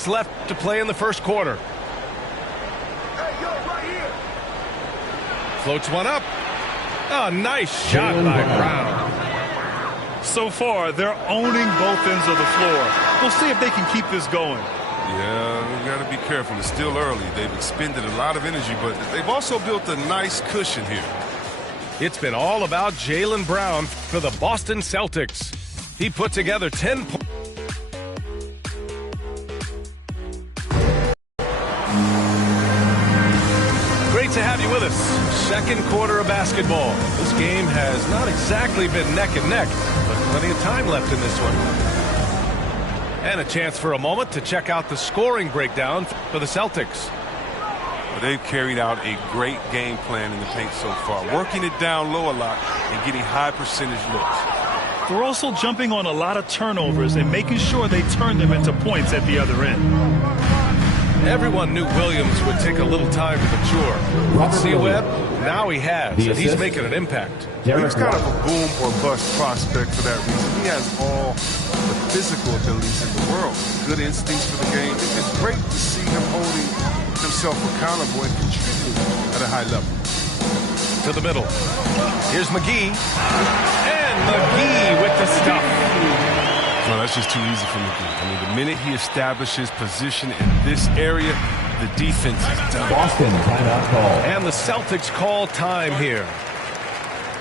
seconds left to play in the first quarter. Hey, yo, right here. Floats one up. Oh, nice shot by Brown. So far, they're owning both ends of the floor. We'll see if they can keep this going. Yeah, we got to be careful. It's still early. They've expended a lot of energy, but they've also built a nice cushion here. It's been all about Jaylen Brown for the Boston Celtics. He put together 10 points. Great to have you with us. Second quarter of basketball. This game has not exactly been neck and neck, but plenty of time left in this one. And a chance for a moment to check out the scoring breakdown for the Celtics. Well, they've carried out a great game plan in the paint so far, working it down low a lot and getting high percentage looks. They're also jumping on a lot of turnovers and making sure they turn them into points at the other end. Everyone knew Williams would take a little time to mature. Let's see Webb. Now he has, and he's making an impact. Well, he's kind of a boom or bust prospect for that reason. He has all the physical abilities in the world, good instincts for the game. It's great to see him holding himself accountable and contributing at a high level. To the middle. Here's McGee. And McGee with the stuff. No, that's just too easy for McGee. I mean, the minute he establishes position in this area, the defense is done. Boston timeout call. And the Celtics call time here.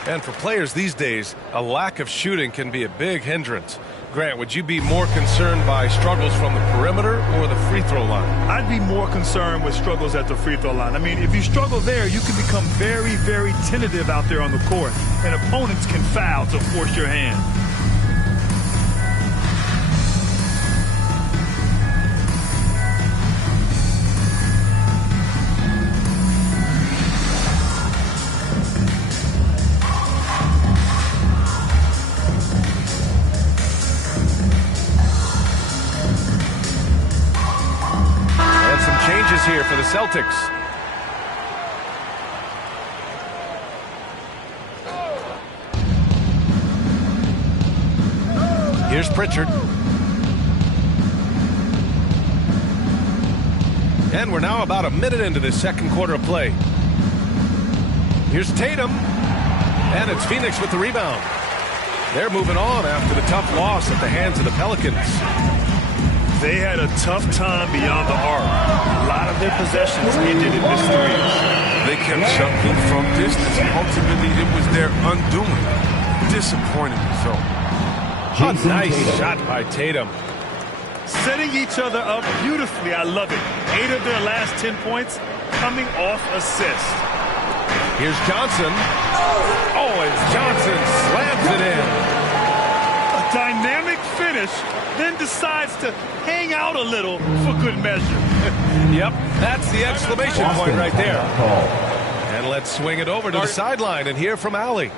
And for players these days, a lack of shooting can be a big hindrance. Grant, would you be more concerned by struggles from the perimeter or the free throw line? I'd be more concerned with struggles at the free throw line. I mean, if you struggle there, you can become very, very tentative out there on the court, and opponents can foul to force your hand. Here for the Celtics. Here's Pritchard. And we're now about a minute into this second quarter of play. Here's Tatum. And it's Phoenix with the rebound. They're moving on after the tough loss at the hands of the Pelicans. They had a tough time beyond the arc. A lot of their possessions ended in missed threes. They kept chucking from distance. Ultimately, it was their undoing. Disappointing result. A nice shot by Tatum. Setting each other up beautifully. I love it. 8 of their last 10 points coming off assists. Here's Johnson. Oh, and Johnson slams it in. A dynamic finish, then decides to hang out a little for good measure. Yep, that's the exclamation point right there. And let's swing it over to the sideline and hear from Allie.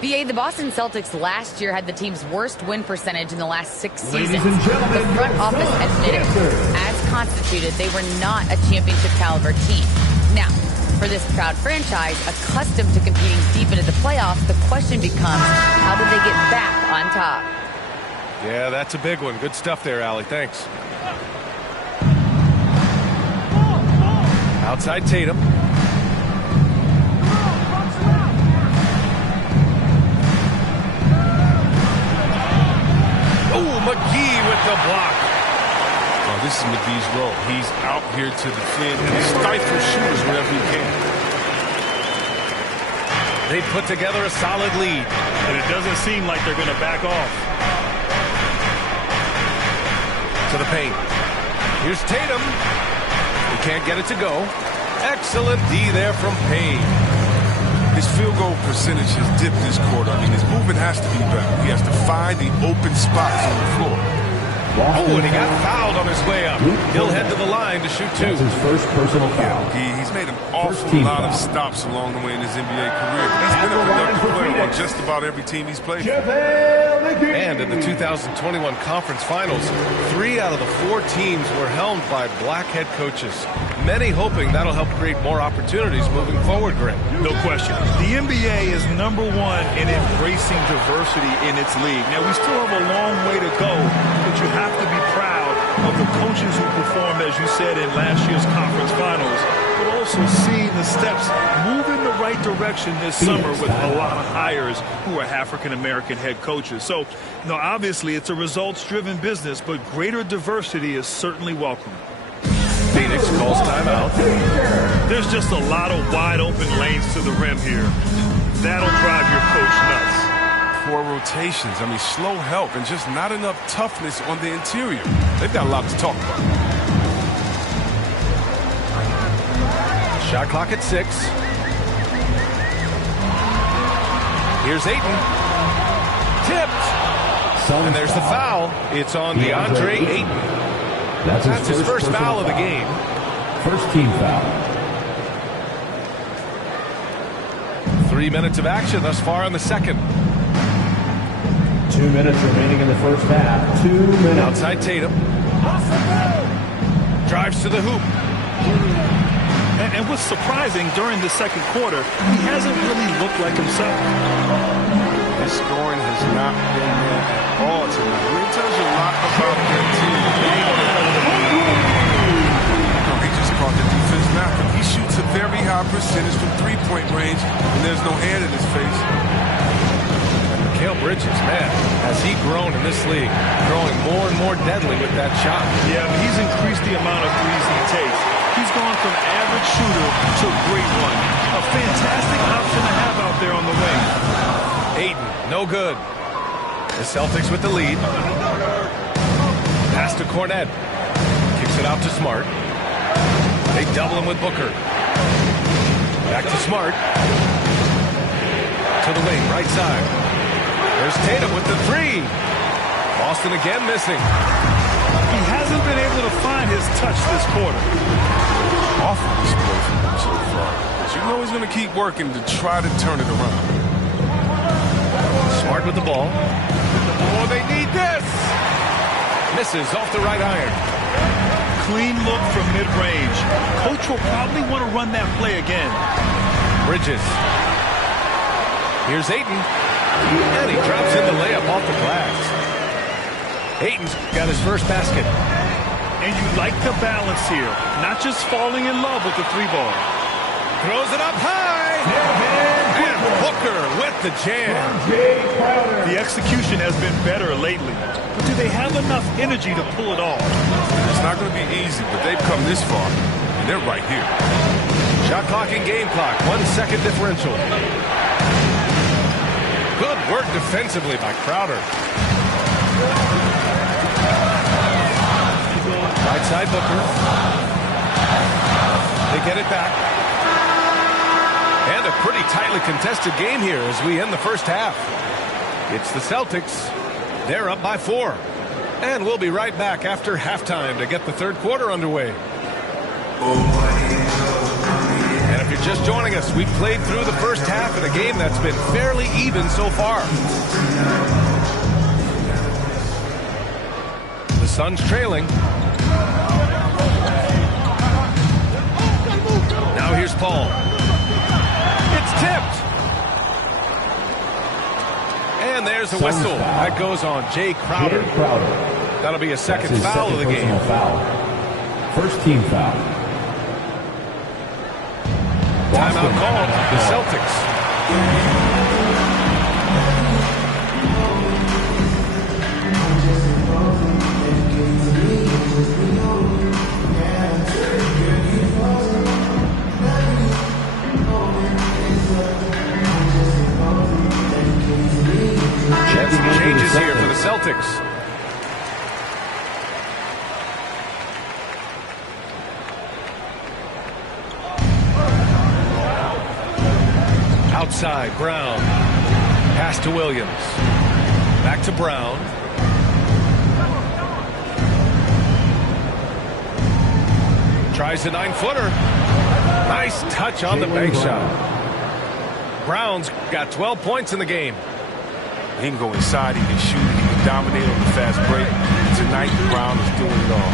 BA, the Boston Celtics last year had the team's worst win percentage in the last 6 seasons. Ladies and gentlemen, The front office admitted, as constituted, they were not a championship caliber team. Now, for this proud franchise, accustomed to competing deep into the playoffs, the question becomes, how do they get back on top? Yeah, that's a big one. Good stuff there, Allie. Thanks. Outside Tatum. Oh, McGee with the block. Oh, this is McGee's role. He's out here to defend and stifle shooters wherever he can. They put together a solid lead. And it doesn't seem like they're going to back off. To the paint. Here's Tatum. He can't get it to go. Excellent D there from Payne. His field goal percentage has dipped this quarter. I mean, his movement has to be better. He has to find the open spots on the floor. Oh, and he got fouled on his way up. He'll head to the line to shoot 2. That's his first personal foul. He's made an awful lot of stops along the way in his NBA career. He's been a productive player on just about every team he's played for. And in the 2021 conference finals, 3 out of the 4 teams were helmed by black head coaches. Many hoping that'll help create more opportunities moving forward, Grant. No question. The NBA is #1 in embracing diversity in its league. Now, we still have a long way to go, but you have to be proud of the coaches who performed, as you said, in last year's conference finals, but also seeing the steps move in the right direction this summer with a lot of hires who are African-American head coaches. So, obviously it's a results-driven business, but greater diversity is certainly welcome. Phoenix calls timeout. There's just a lot of wide-open lanes to the rim here. That'll drive your coach nuts. Poor rotations. I mean, slow help and just not enough toughness on the interior. They've got a lot to talk about. Shot clock at 6. Here's Ayton. Tipped. And there's the foul. It's on DeAndre Ayton. That's his first foul of the game. First team foul. 3 minutes of action thus far in the second. 2 minutes remaining in the first half. 2 minutes. Outside Tatum. Drives to the hoop. And what's surprising during the second quarter, he hasn't really looked like himself. His scoring has not been there at all tonight. I mean, it tells you a lot about their team. He just caught the defense napping. He shoots a very high percentage from three-point range, and there's no hand in his face. Mikal Bridges, man, has he grown in this league, growing more and more deadly with that shot. Yeah, he's increased the amount of threes he takes. He's gone from average shooter to a great one. A fantastic option to have out there on the wing. Ayton, no good. The Celtics with the lead. Pass to Cornette. Kicks it out to Smart. They double him with Booker. Back to Smart. To the wing, right side. There's Tatum with the three. Boston again missing. He hasn't been able to find his touch this quarter. Awful display from him so far. But you know he's going to keep working to try to turn it around. Smart with the ball. Oh, they need this. Misses off the right iron. Clean look from mid-range. Coach will probably want to run that play again. Bridges. Here's Ayton. And he drops in the layup off the glass. Ayton's got his first basket. And you like the balance here. Not just falling in love with the three ball. Throws it up high. And Booker with the jam. The execution has been better lately. But do they have enough energy to pull it off? It's not going to be easy, but they've come this far, and they're right here. Shot clock and game clock. 1 second differential. Good work defensively by Crowder. Right side Booker. They get it back. And a pretty tightly contested game here as we end the first half. It's the Celtics. They're up by 4. And we'll be right back after halftime to get the third quarter underway. And if you're just joining us, we've played through the first half in a game that's been fairly even so far. The Suns trailing. Now here's Paul. It's tipped. And there's a whistle. That goes on Jay Crowder. That'll be a second foul of the game. First team foul. Timeout called. The Celtics. Some changes here for the Celtics. Outside, Brown. Pass to Williams. Back to Brown. Tries a 9-footer. Nice touch on the bank shot. Brown's got 12 points in the game. He can go inside, he can shoot, he can dominate on the fast break. Tonight, Brown is doing it all.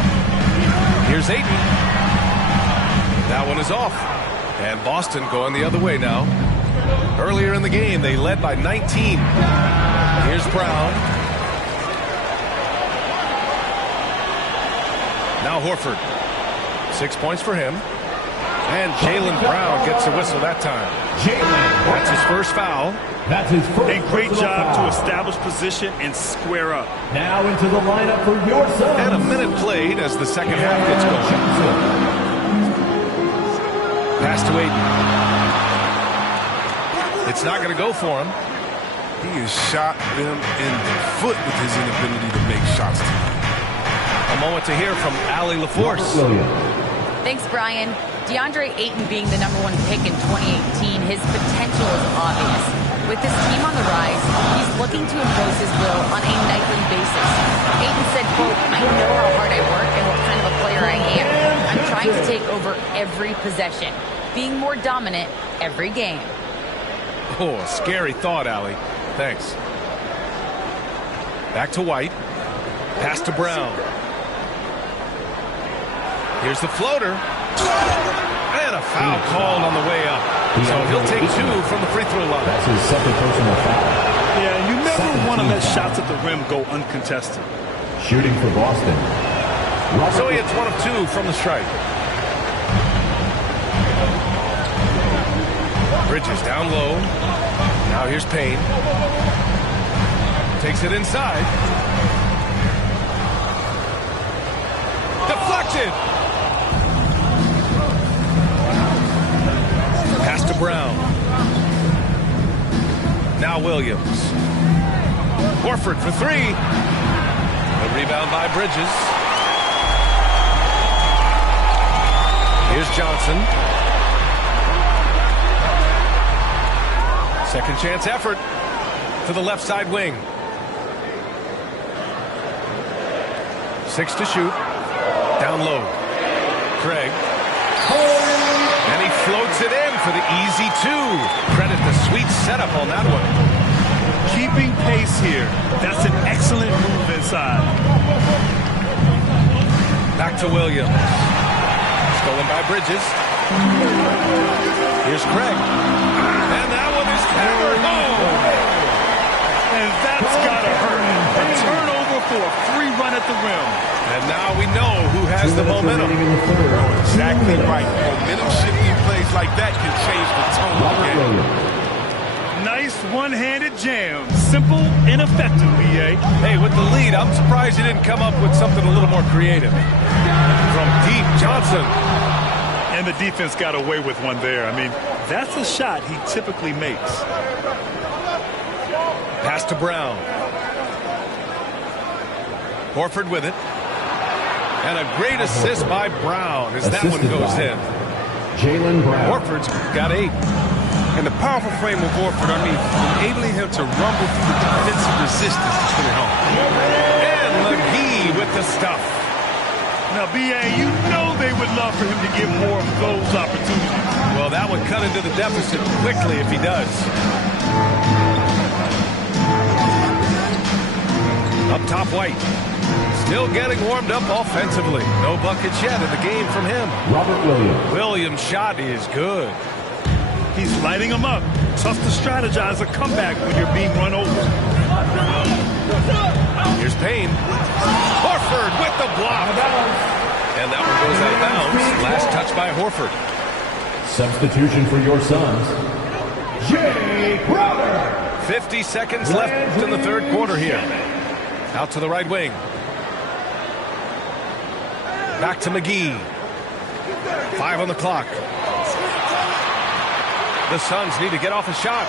Here's Ayton. That one is off. And Boston going the other way now. Earlier in the game, they led by 19. Here's Brown. Now Horford. 6 points for him. And Jaylen Brown gets a whistle that time. That's his first foul. That's his first. A great job foul. to establish position and square up. Now into the lineup for your son. And a minute played as the second half gets going. Pass to Ayton. It's not going to go for him. He has shot them in the foot with his inability to make shots. A moment to hear from Allie LaForce. Thanks, Brian. DeAndre Ayton being the #1 pick in 2018, his potential is obvious. With his team on the rise, he's looking to impose his will on a nightly basis. Ayton said, quote, "I know how hard I work and what kind of a player I am. I'm trying to take over every possession, being more dominant every game." Oh, a scary thought, Allie. Thanks. Back to White. Pass to Brown. Here's the floater. And a foul called on the way up. So he'll take 2 from the free throw line. That's his second personal foul. Yeah, you never want to let shots at the rim go uncontested. Shooting for Boston. So he hits 1 of 2 from the stripe. Bridges down low. Now here's Payne. Takes it inside. Deflected. Pass to Brown. Now Williams. Horford for 3. A rebound by Bridges. Here's Johnson. Second chance effort to the left side wing. 6 to shoot. Down low. Craig. And he floats it in for the easy 2. Credit the sweet setup on that one. Keeping pace here. That's an excellent move inside. Back to Williams. Stolen by Bridges. Here's Craig. And that one is hammered home. And that's got to hurt. A turnover for a free run at the rim. And now we know who has the momentum. Exactly right. Momentum shifting plays like that can change the tone of the game. Nice one-handed jam. Simple and effective, B.A. Hey, with the lead, I'm surprised he didn't come up with something a little more creative. From deep, Johnson. And the defense got away with one there. I mean, that's a shot he typically makes. Pass to Brown. Horford with it. And a great assist by Brown as that one goes in. Jaylen Brown. Horford's got 8. And the powerful frame of Horford, I mean, enabling him to rumble through the defensive resistance to put it home. And McGee with the stuff. Now, B.A., you know they would love for him to get more of those opportunities. Well, that would cut into the deficit quickly if he does. Up top, White. Still getting warmed up offensively. No buckets yet in the game from him. Robert Williams. Williams' shot is good. He's lighting them up. Tough to strategize a comeback when you're being run over. Here's Payne. Horford with the block. And that one goes out of bounds. Last touch by Horford. Substitution for your sons. Jay Crowder. 50 seconds left in the third quarter here. Out to the right wing. Back to McGee. 5 on the clock. The Suns need to get off a shot.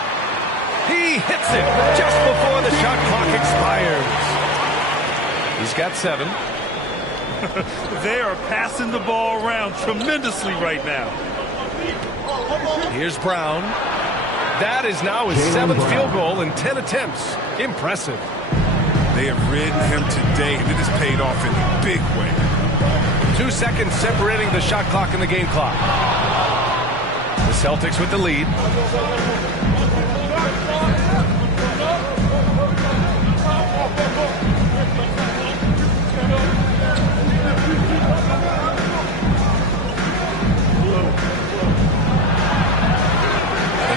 He hits it just before the shot clock expires. He's got 7. They are passing the ball around tremendously right now. Here's Brown. That is now his 7th field goal in 10 attempts. Impressive. They have ridden him today, and it has paid off in a big way. 2 seconds separating the shot clock and the game clock. The Celtics with the lead. The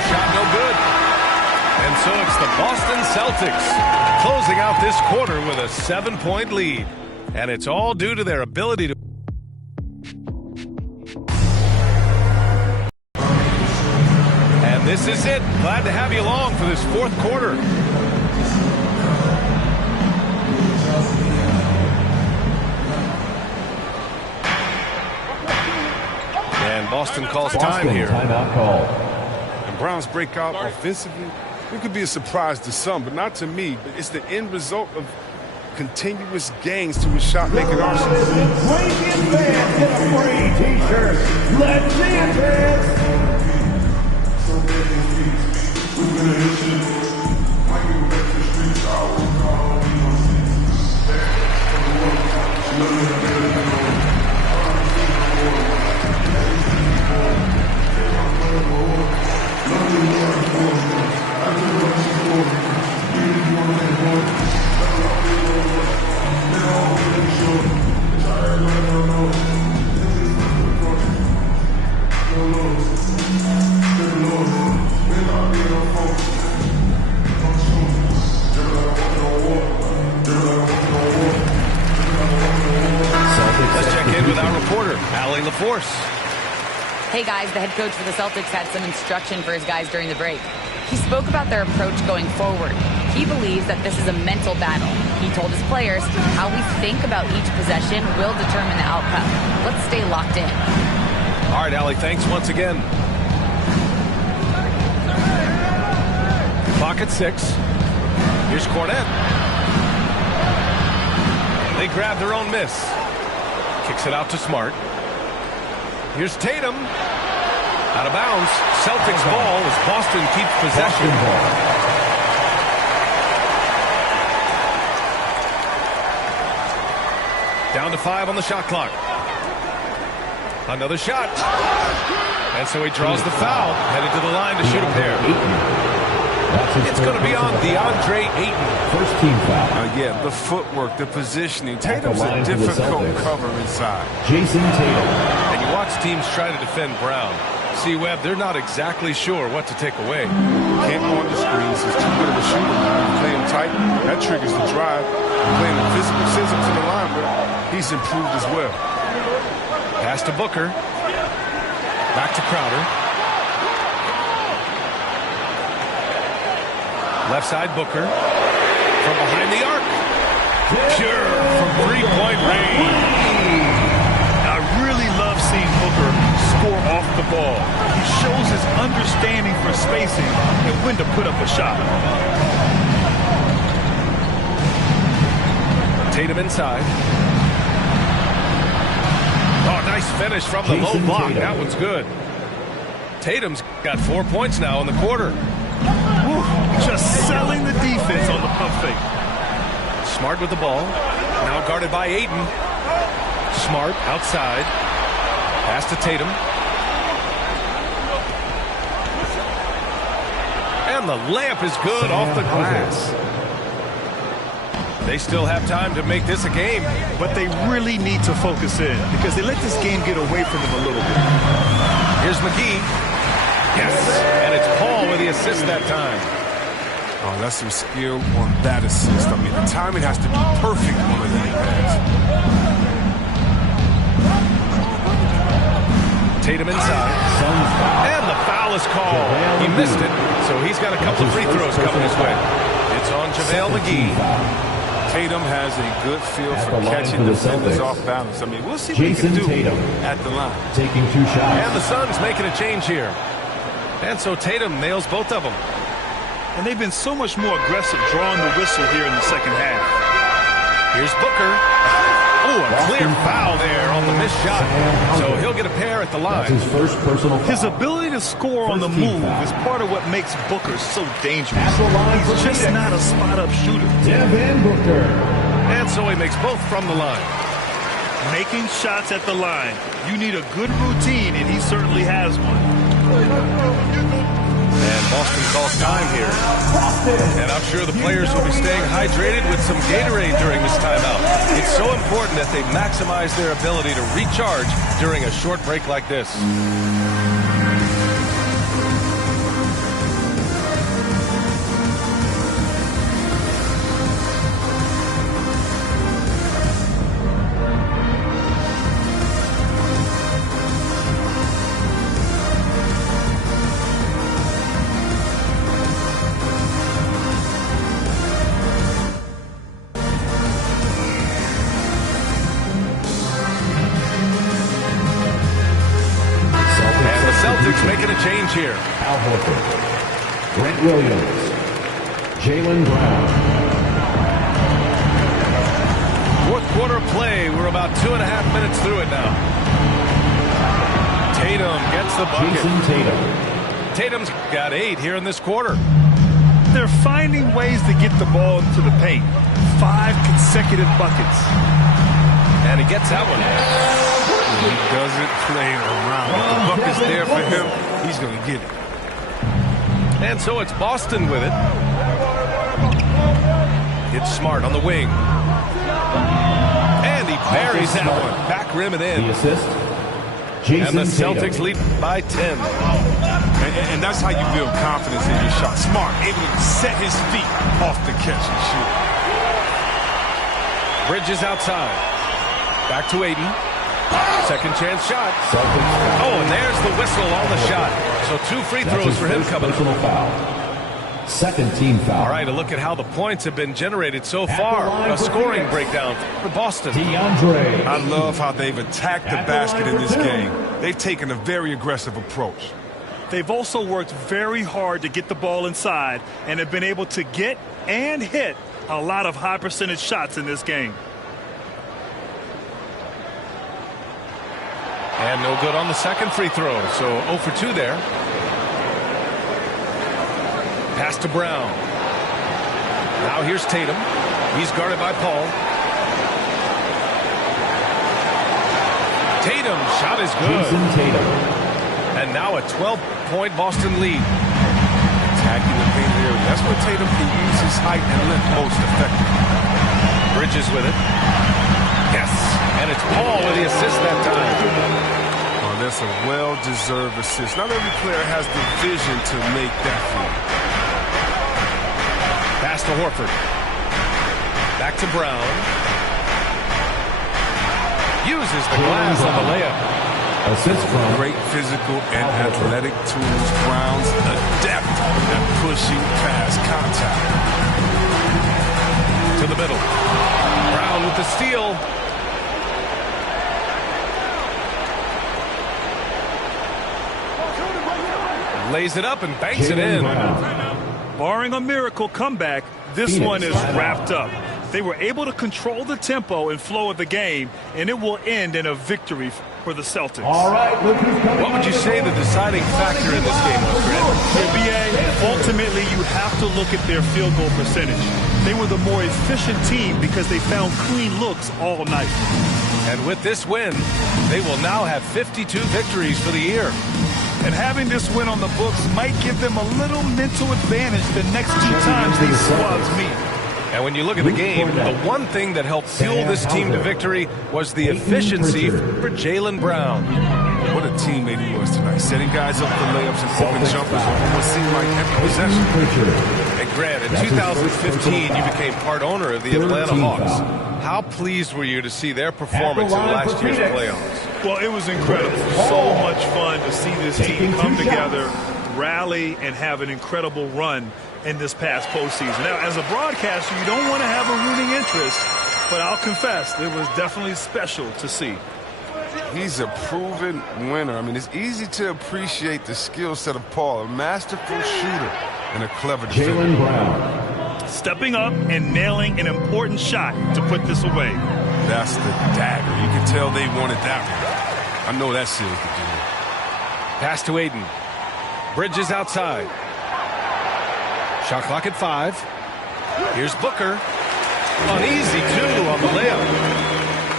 shot no good. And so it's the Boston Celtics closing out this quarter with a 7-point lead. And it's all due to their ability to And this is it. Glad to have you along for this fourth quarter. And Boston calls time here. Timeout call. And Brown's breakout offensively, it could be a surprise to some, but not to me. But it's the end result of continuous gains to his shot-making arsenal. Queendom fans get a free T-shirt. Let's dance! Hey guys, the head coach for the Celtics had some instruction for his guys during the break. He spoke about their approach going forward. He believes that this is a mental battle. He told his players how we think about each possession will determine the outcome. Let's stay locked in. All right, Allie, thanks once again. Clock at 6. Here's Cornette. They grab their own miss. Kicks it out to Smart. Here's Tatum. Out of bounds. Celtics ball as Boston keeps possession. Down to 5 on the shot clock. Another shot. And so he draws the foul. Headed to the line to shoot a pair. It's going to be on DeAndre Ayton. First team foul. Yeah, the footwork, the positioning. Tatum's a difficult cover inside. Jason Tatum. And you watch teams try to defend Brown. See, Webb, they're not exactly sure what to take away. Can't go on the screens. He's too good of a shooter. You play him tight, that triggers the drive. Playing the physical, sends him to the line, but he's improved as well. Pass to Booker. Back to Crowder. Left side Booker. From behind the arc. Pure from three-point range. I really love seeing Booker score off the ball. He shows his understanding for spacing and when to put up a shot. Tatum inside. Oh, nice finish from the low block. Tatum. That one's good. Tatum's got 4 points now in the quarter. Whew, just selling the defense on the pump fake. Smart with the ball. Now guarded by Ayton. Smart outside. Pass to Tatum. And the layup is good off the glass. They still have time to make this a game. But they really need to focus in because they let this game get away from them a little bit. Here's McGee. Yes, and it's Paul with the assist that time. Oh, that's some skill on that assist. I mean, the timing has to be perfect on a lead pass. Tatum inside. And the foul is called. He missed it, so he's got a couple of free throws coming his way. It's on JaVale McGee. Tatum has a good feel for catching defenders off balance. I mean, we'll see what he can do at the line. Taking 2 shots. And the Suns making a change here. And so Tatum nails both of them. And they've been so much more aggressive drawing the whistle here in the second half. Here's Booker. Oh, a clear foul there on the missed shot. So he'll get a pair at the line. That's his first personal foul. His ability to score on the move is part of what makes Booker so dangerous. At the line for He's just Phoenix. not a spot-up shooter. Devin Booker. And so he makes both from the line. Making shots at the line. You need a good routine, and he certainly has one. And Boston calls time here. And I'm sure the players will be staying hydrated with some Gatorade during this timeout. It's so important that they maximize their ability to recharge during a short break like this. making a change here. Al Horford, Grant Williams, Jaylen Brown. Fourth quarter play. We're about 2.5 minutes through it now. Tatum gets the bucket. Jason Tatum. Tatum's got 8 here in this quarter. They're finding ways to get the ball into the paint. 5 consecutive buckets. And he gets that one. He doesn't play around. If the bucket's there for him, he's going to get it. And so it's Boston with it. It's Smart on the wing. And he buries that one. Back rim and in. The assist, Jason And the Celtics Tatum. lead by 10. And that's how you build confidence in your shot. Smart, able to set his feet off the catch and shoot. Bridges outside. Back to Aiden. Second chance shot. Celtics. Oh, and there's the whistle on the shot. So 2 free That's throws his for him first coming up. personal foul. Second team foul. All right, a look at how the points have been generated so At far. the line A for scoring Phoenix. breakdown for Boston. DeAndre. I love how they've attacked the At the basket line in this for two. game. They've taken a very aggressive approach. They've also worked very hard to get the ball inside and have been able to get and hit a lot of high percentage shots in this game. And no good on the second free throw. So 0 for 2 there. Pass to Brown. Now here's Tatum. He's guarded by Paul. Tatum, shot is good. Jason Tatum. And now a 12-point Boston lead. Attacking the paint area. That's where Tatum can use his height and length most effectively. Bridges with it. Yes. And it's Paul with the assist that time. Oh, that's a well-deserved assist. Not every player has the vision to make that feed. Pass to Horford. Back to Brown. Uses the glass on the layup. Assist from Great physical and athletic tools. Brown's adept at pushing past contact. To the middle. Brown with the steal. Lays it up and banks it Jaylen in. Brown. Barring a miracle comeback, this Phoenix. one is wrapped up. They were able to control the tempo and flow of the game, and it will end in a victory for the Celtics. All right, look who's coming. What would you say the deciding factor in this game was, Grant? NBA, ultimately you have to look at their field goal percentage. They were the more efficient team because they found clean looks all night. And with this win, they will now have 52 victories for the year. And having this win on the books might give them a little mental advantage the next 2 times these squads meet. And when you look at the game, the one thing that helped fuel this team to victory was the efficiency for Jaylen Brown. What a teammate he was tonight. Setting guys up for layups and open jumpers on what seemed like every possession. And Grant, in 2015, you became part owner of the Atlanta Hawks. How pleased were you to see their performance in last year's playoffs? Well, it was incredible. So much fun to see this team come together, rally, and have an incredible run in this past postseason. Now, as a broadcaster, you don't want to have a rooting interest, but I'll confess, it was definitely special to see. He's a proven winner. I mean, it's easy to appreciate the skill set of Paul, a masterful shooter and a clever defender. Jaylen Brown. Stepping up and nailing an important shot to put this away. That's the dagger. You can tell they wanted that one. I know that seals the deal. Pass to Aiden. Bridges outside. Shot clock at 5. Here's Booker. An easy 2 on the layup.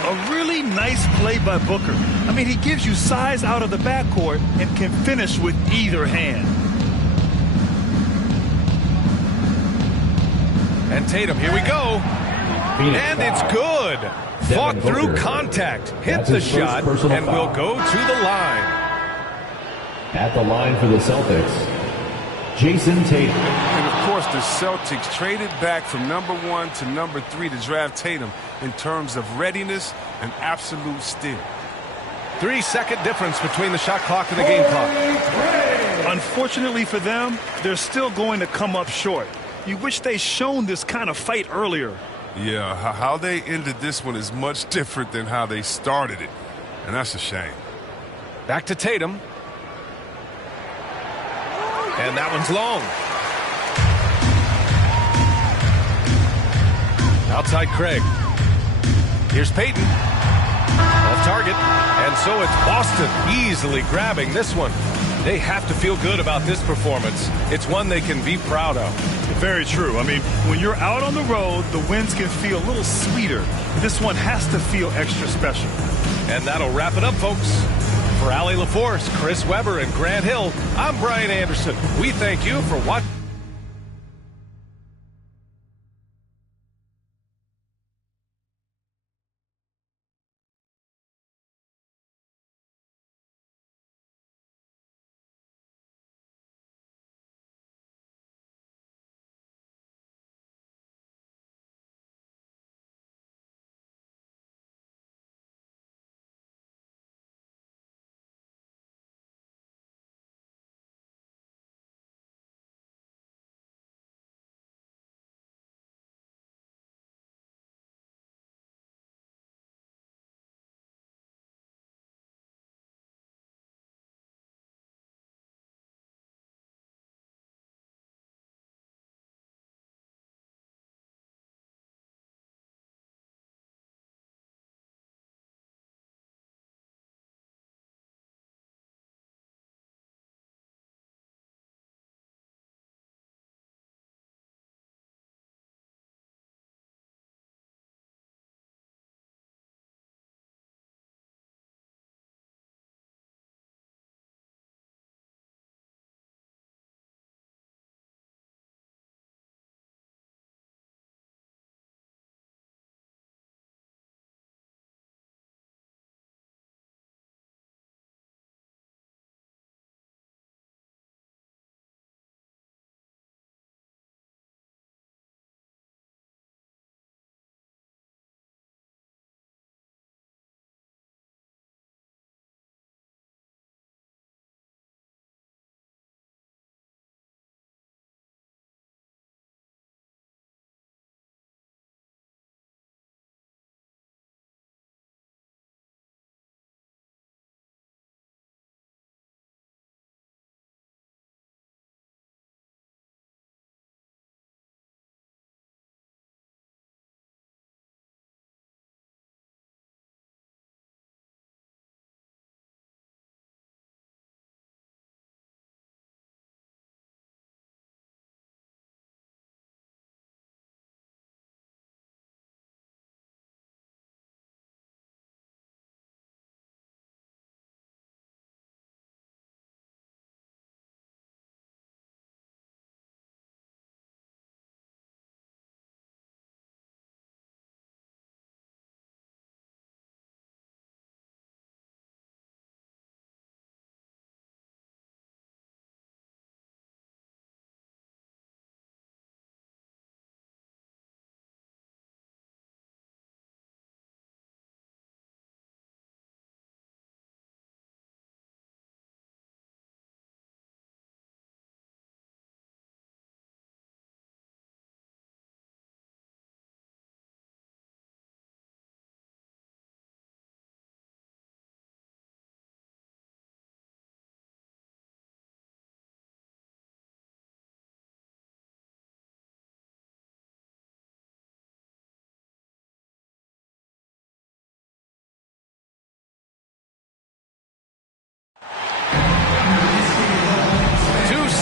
A really nice play by Booker. I mean, he gives you size out of the backcourt and can finish with either hand. And Tatum, here we go. Phoenix And foul. it's good. Fought through Booker. contact. Hit That's the his first shot personal and foul. will go to the line. At the line for the Celtics, Jason Tatum. And, of course, the Celtics traded back from number 1 to number 3 to draft Tatum in terms of readiness and absolute steal. 3-second difference between the shot clock and the game clock. Unfortunately for them, they're still going to come up short. You wish they shown this kind of fight earlier. Yeah, how they ended this one is much different than how they started it. And that's a shame. Back to Tatum. And that one's long. Outside Craig. Here's Peyton. Off target. And so it's Boston easily grabbing this one. They have to feel good about this performance. It's one they can be proud of. Very true. I mean, when you're out on the road, the wins can feel a little sweeter. This one has to feel extra special. And that'll wrap it up, folks. For Allie LaForce, Chris Webber, and Grant Hill, I'm Brian Anderson. We thank you for watching.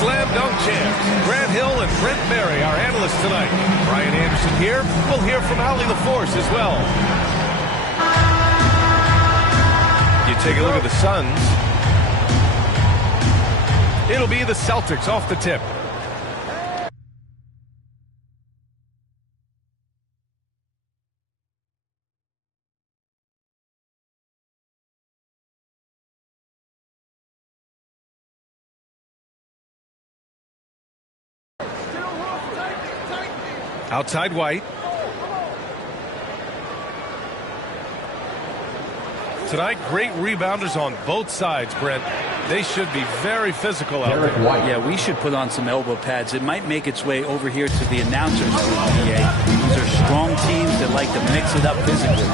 Slam dunk champs, Grant Hill and Brent Berry, our analysts tonight. Brian Anderson here. We'll hear from Allie LaForce as well. You take a look at the Suns. It'll be the Celtics off the tip. Outside White. Tonight, great rebounders on both sides, Brent. They should be very physical out there. Yeah, we should put on some elbow pads. It might make its way over here to the announcers for the PA. These are strong teams that like to mix it up physically.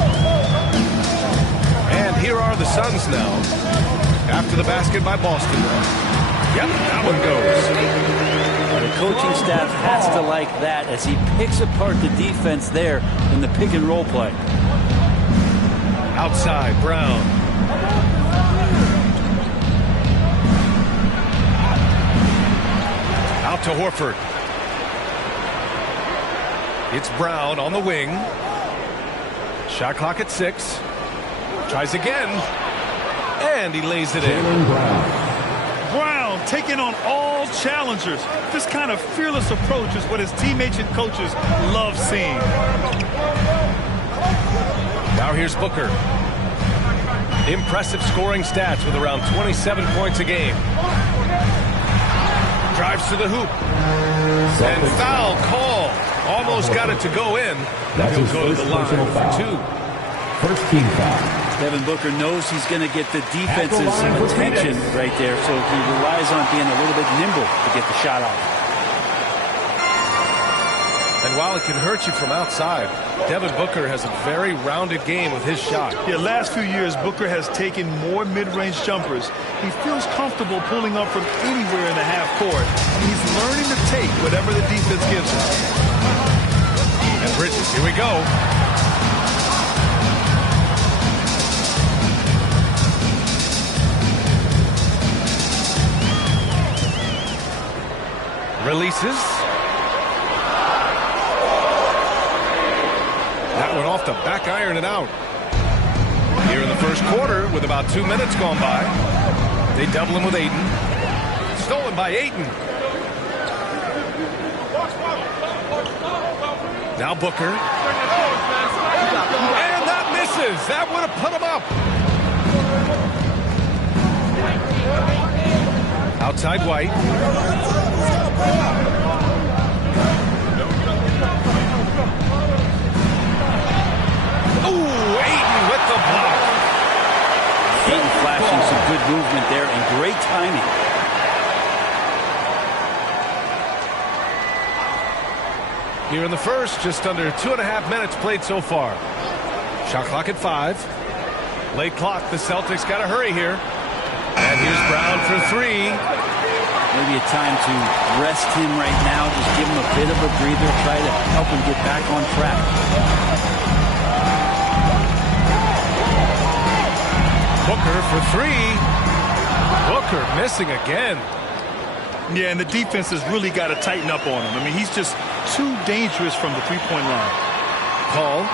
And here are the Suns now, after the basket by Boston. Yep, that one goes. The coaching staff has to like that as he picks apart the defense there in the pick and roll play. Outside, Brown. Out to Horford. It's Brown on the wing. Shot clock at 6. Tries again. And he lays it in. Brown taking on all challengers. This kind of fearless approach is what his teammates and coaches love seeing. Now here's Booker. Impressive scoring stats with around 27 points a game. Drives to the hoop. And foul call. Almost got it to go in. He'll go to the line for 2. First team foul. Devin Booker knows he's going to get the defense's attention right there, so he relies on being a little bit nimble to get the shot off. And while it can hurt you from outside, Devin Booker has a very rounded game with his shot. Yeah, last few years, Booker has taken more mid-range jumpers. He feels comfortable pulling up from anywhere in the half court. And he's learning to take whatever the defense gives him. And Bridges, here we go. Releases. That one off the back iron and out. Here in the first quarter with about 2 minutes gone by. They double him with Ayton. Stolen by Ayton. Now Booker. And that misses. That would have put him up. Outside White. Ooh, Ayton with the block. Ayton flashing some good movement there and great timing. Here in the first, just under 2.5 minutes played so far. Shot clock at 5. Late clock, the Celtics got to hurry here. And here's Brown for 3. Maybe a time to rest him right now. Just give him a bit of a breather. Try to help him get back on track. Booker for 3. Booker missing again. Yeah, and the defense has really got to tighten up on him. I mean, he's just too dangerous from the three-point line. Paul.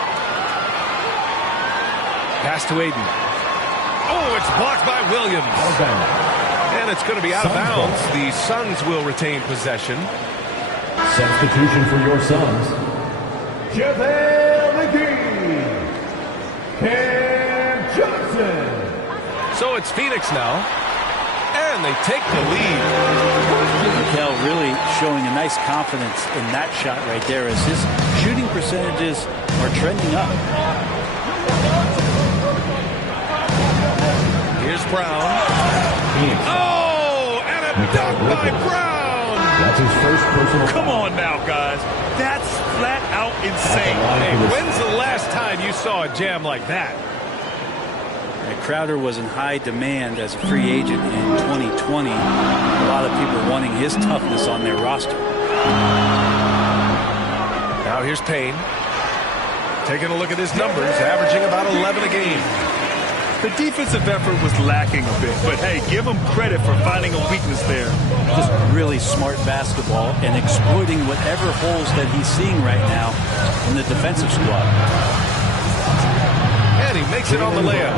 Pass to Ayton. Oh, it's blocked by Williams. And it's going to be out of bounds. The Suns will retain possession. Substitution for your Suns. JaVale McGee. Cam Johnson. So it's Phoenix now. And they take the lead. Mikel really showing a nice confidence in that shot right there as his shooting percentages are trending up. Here's Brown. Oh, and a dunk by Brown. That's his first personal. Come on now, guys. That's flat out insane. Hey, when's the last time you saw a jam like that? Crowder was in high demand as a free agent in 2020. A lot of people wanting his toughness on their roster. Now here's Payne. Taking a look at his numbers, averaging about 11 a game. The defensive effort was lacking a bit, but hey, give him credit for finding a weakness there. Just really smart basketball and exploiting whatever holes that he's seeing right now in the defensive squad. And he makes it on the layup.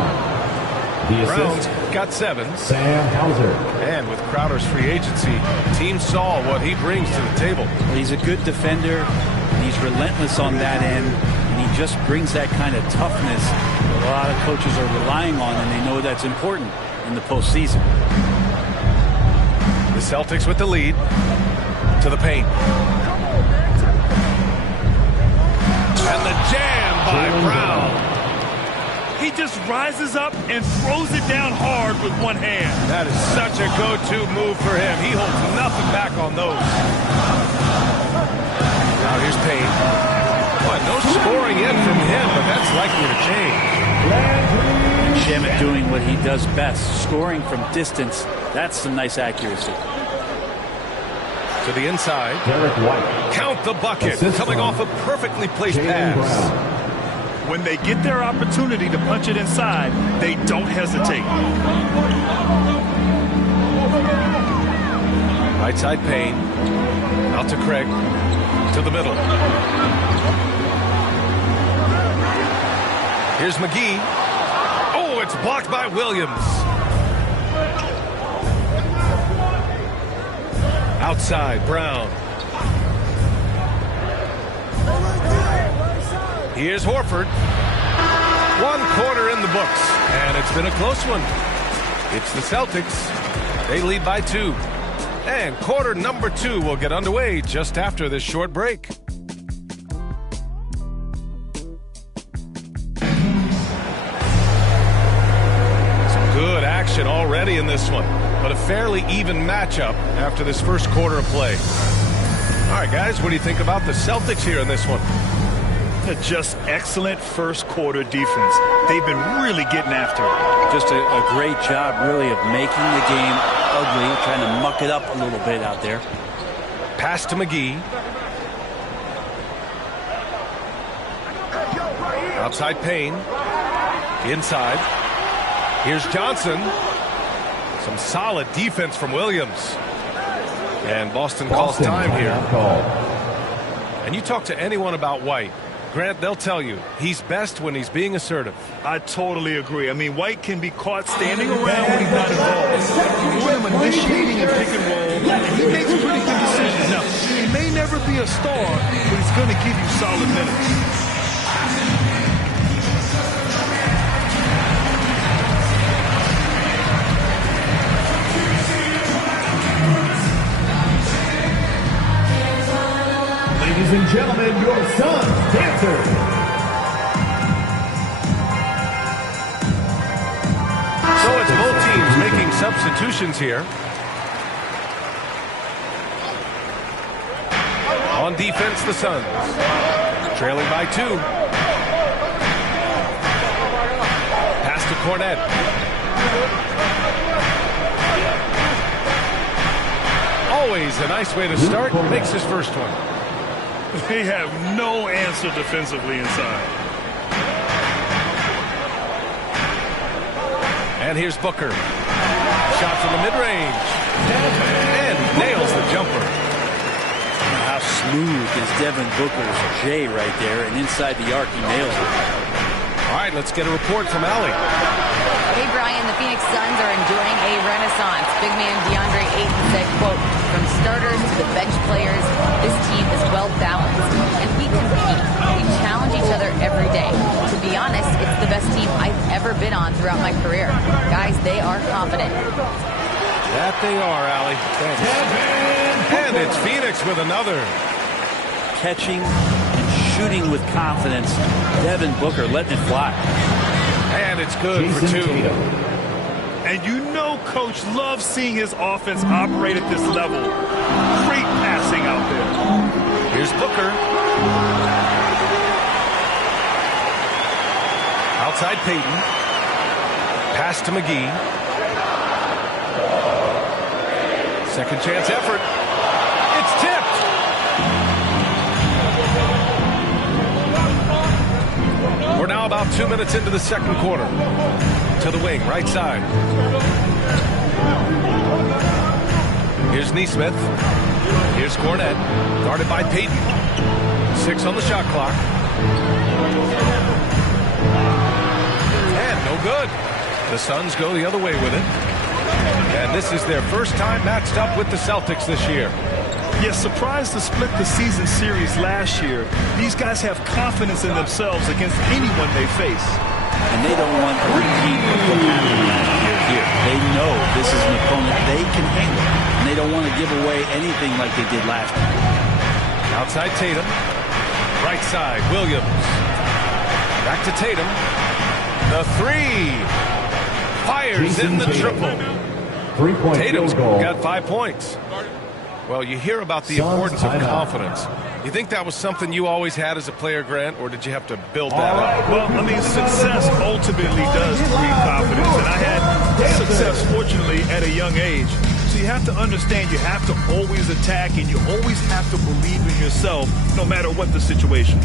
Brown's got 7. Sam Hauser. And with Crowder's free agency, team saw what he brings to the table. He's a good defender. He's relentless on that end. And he just brings that kind of toughness that a lot of coaches are relying on, and they know that's important in the postseason. The Celtics with the lead. To the paint. And the jam by Brown. He just rises up and throws it down hard with one hand. That is such a go-to move for him. He holds nothing back on those. Now here's Payne. Boy, no scoring yet from him, but that's likely to change. Shamet doing what he does best, scoring from distance That's some nice accuracy. To the inside. Count the bucket. Coming off a perfectly placed pass. When they get their opportunity to punch it inside, they don't hesitate. Right side Payne. Out to Craig. To the middle. Here's McGee. Oh, it's blocked by Williams. Outside, Brown. Here's Horford. 1 quarter in the books, and it's been a close one. It's the Celtics. They lead by 2. And quarter number 2 will get underway just after this short break. Some good action already in this one, but a fairly even matchup after this first quarter of play. All right, guys, what do you think about the Celtics here in this one? Just excellent first quarter defense. They've been really getting after it. Just a great job, really, of making the game ugly, trying to muck it up a little bit out there. Pass to McGee. Outside Payne. Inside. Here's Johnson. Some solid defense from Williams. And Boston calls time here. And you talk to anyone about White, Grant, they'll tell you he's best when he's being assertive. I totally agree. I mean, White can be caught standing around when he's not involved. You want him initiating and pick and roll, and he makes pretty good decisions. Now, he may never be a star, but he's going to give you solid minutes. Ladies and gentlemen, your Suns dancers. So it's both teams making substitutions here. On defense, the Suns. Trailing by 2. Pass to Cornette. Always a nice way to start. Makes his first one. They have no answer defensively inside. And here's Booker. Shot from the mid-range. And nails the jumper. How smooth is Devin Booker's J right there, and inside the arc he nails it. All right, let's get a report from Allie. Hey, Brian, the Phoenix Suns are enjoying a renaissance. Big man DeAndre Ayton said, quote, from starters to the bench players, this team is well-balanced, and we compete. We challenge each other every day. To be honest, it's the best team I've ever been on throughout my career. Guys, they are confident. That they are, Allie. Thanks. And it's Phoenix with another. Catching and shooting with confidence. Devin Booker letting it fly. And it's good for 2. And you know Coach loves seeing his offense operate at this level. Great passing out there. Here's Booker. Outside Payton. Pass to McGee. Second chance effort. It's tipped. We're now about 2 minutes into the second quarter. To the wing, right side. Here's Nesmith. Here's Cornette. Guarded by Payton. 6 on the shot clock. And no good. The Suns go the other way with it. And this is their first time matched up with the Celtics this year. Yes, surprised to split the season series last year. These guys have confidence in themselves against anyone they face. And they don't want to repeat what happened last year here. They know this is an opponent they can handle. And they don't want to give away anything like they did last year. Outside Tatum. Right side, Williams. Back to Tatum. The 3. Fires in the triple. Tatum's got 5 points. Well, you hear about the importance of confidence. You think that was something you always had as a player, Grant, or did you have to build that up? Well, I mean, success ultimately does breed confidence. And I had success, fortunately, at a young young age. So you have to understand you have to always attack and you always have to believe in yourself no matter what the situation.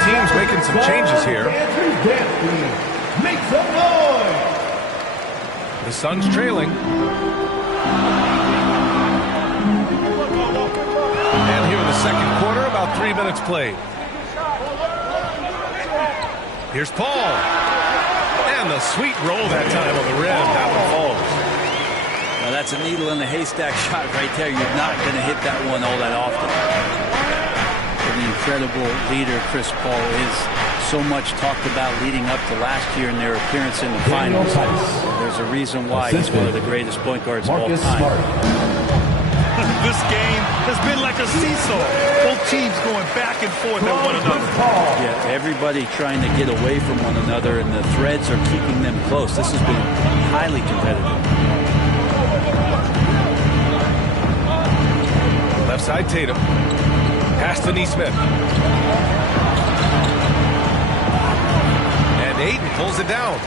Teams making some changes here. Make some noise. The Suns trailing. And here in the second quarter, about 3 minutes played. Here's Paul. And the sweet roll that time on the rim. That one falls. Now that's a needle in the haystack shot right there. You're not going to hit that one all that often. The incredible leader Chris Paul is so much talked about leading up to last year in their appearance in the finals. There's a reason why he's one of the greatest point guards of all time. This game has been like a seesaw. Both teams going back and forth at one another. Yeah, everybody trying to get away from one another, and the threads are keeping them close. This has been highly competitive. Left side Tatum. Pass to Nesmith. And Ayton pulls it down.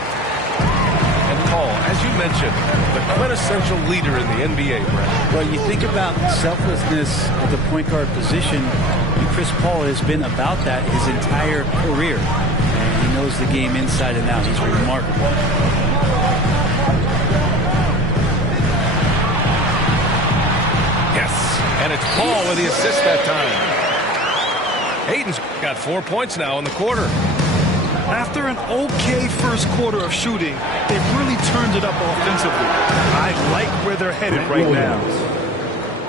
And Paul, as you mentioned, the quintessential leader in the NBA, Brett. Well, you think about selflessness at the point guard position, and Chris Paul has been about that his entire career. And he knows the game inside and out. He's remarkable. Yes, and it's Paul with the assist that time. Ayton's got 4 points now in the quarter. After an okay first quarter of shooting, they've really turned it up offensively. I like where they're headed right now.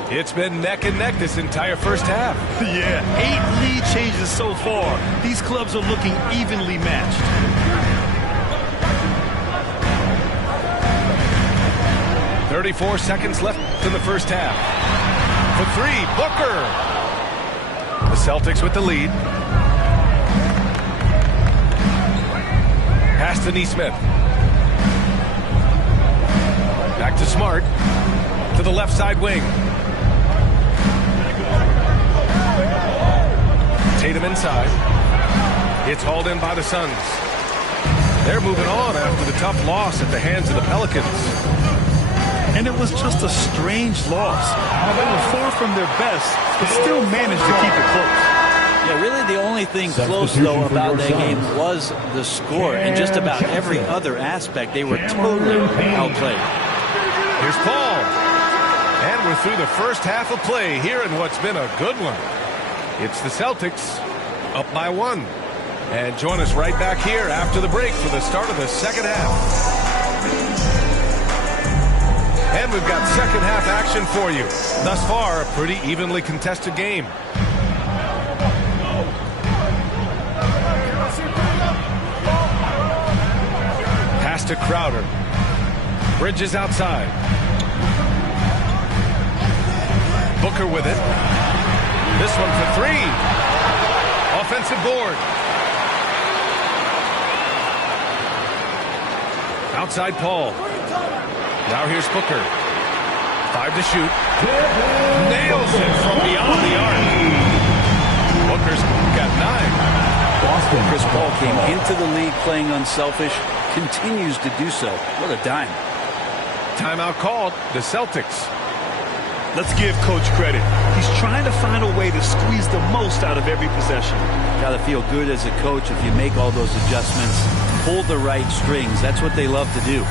It's been neck and neck this entire first half. Yeah, 8 lead changes so far. These clubs are looking evenly matched. .34 seconds left in the first half. For three, Booker. The Celtics with the lead. Pass to Nesmith. Back to Smart. To the left side wing. Tatum inside. It's hauled in by the Suns. They're moving on after the tough loss at the hands of the Pelicans. And it was just a strange loss. They were far from their best, but still managed to keep it close. Yeah, really the only thing close, though, about that game was the score. And just about every other aspect, they were totally outplayed. Here's Paul. And we're through the first half of play here in what's been a good one. It's the Celtics up by 1. And join us right back here after the break for the start of the second half. And we've got second half action for you. Thus far, a pretty evenly contested game. Pass to Crowder. Bridges outside. Booker with it. This one for three. Offensive board. Outside Paul. Now here's Booker. 5 to shoot. Nails it from beyond the arc. Booker's got 9. Chris Paul came into the league playing unselfish. Continues to do so. What a dime. Timeout called. The Celtics. Let's give Coach credit. He's trying to find a way to squeeze the most out of every possession. Got to feel good as a coach if you make all those adjustments. Pull the right strings. That's what they love to do.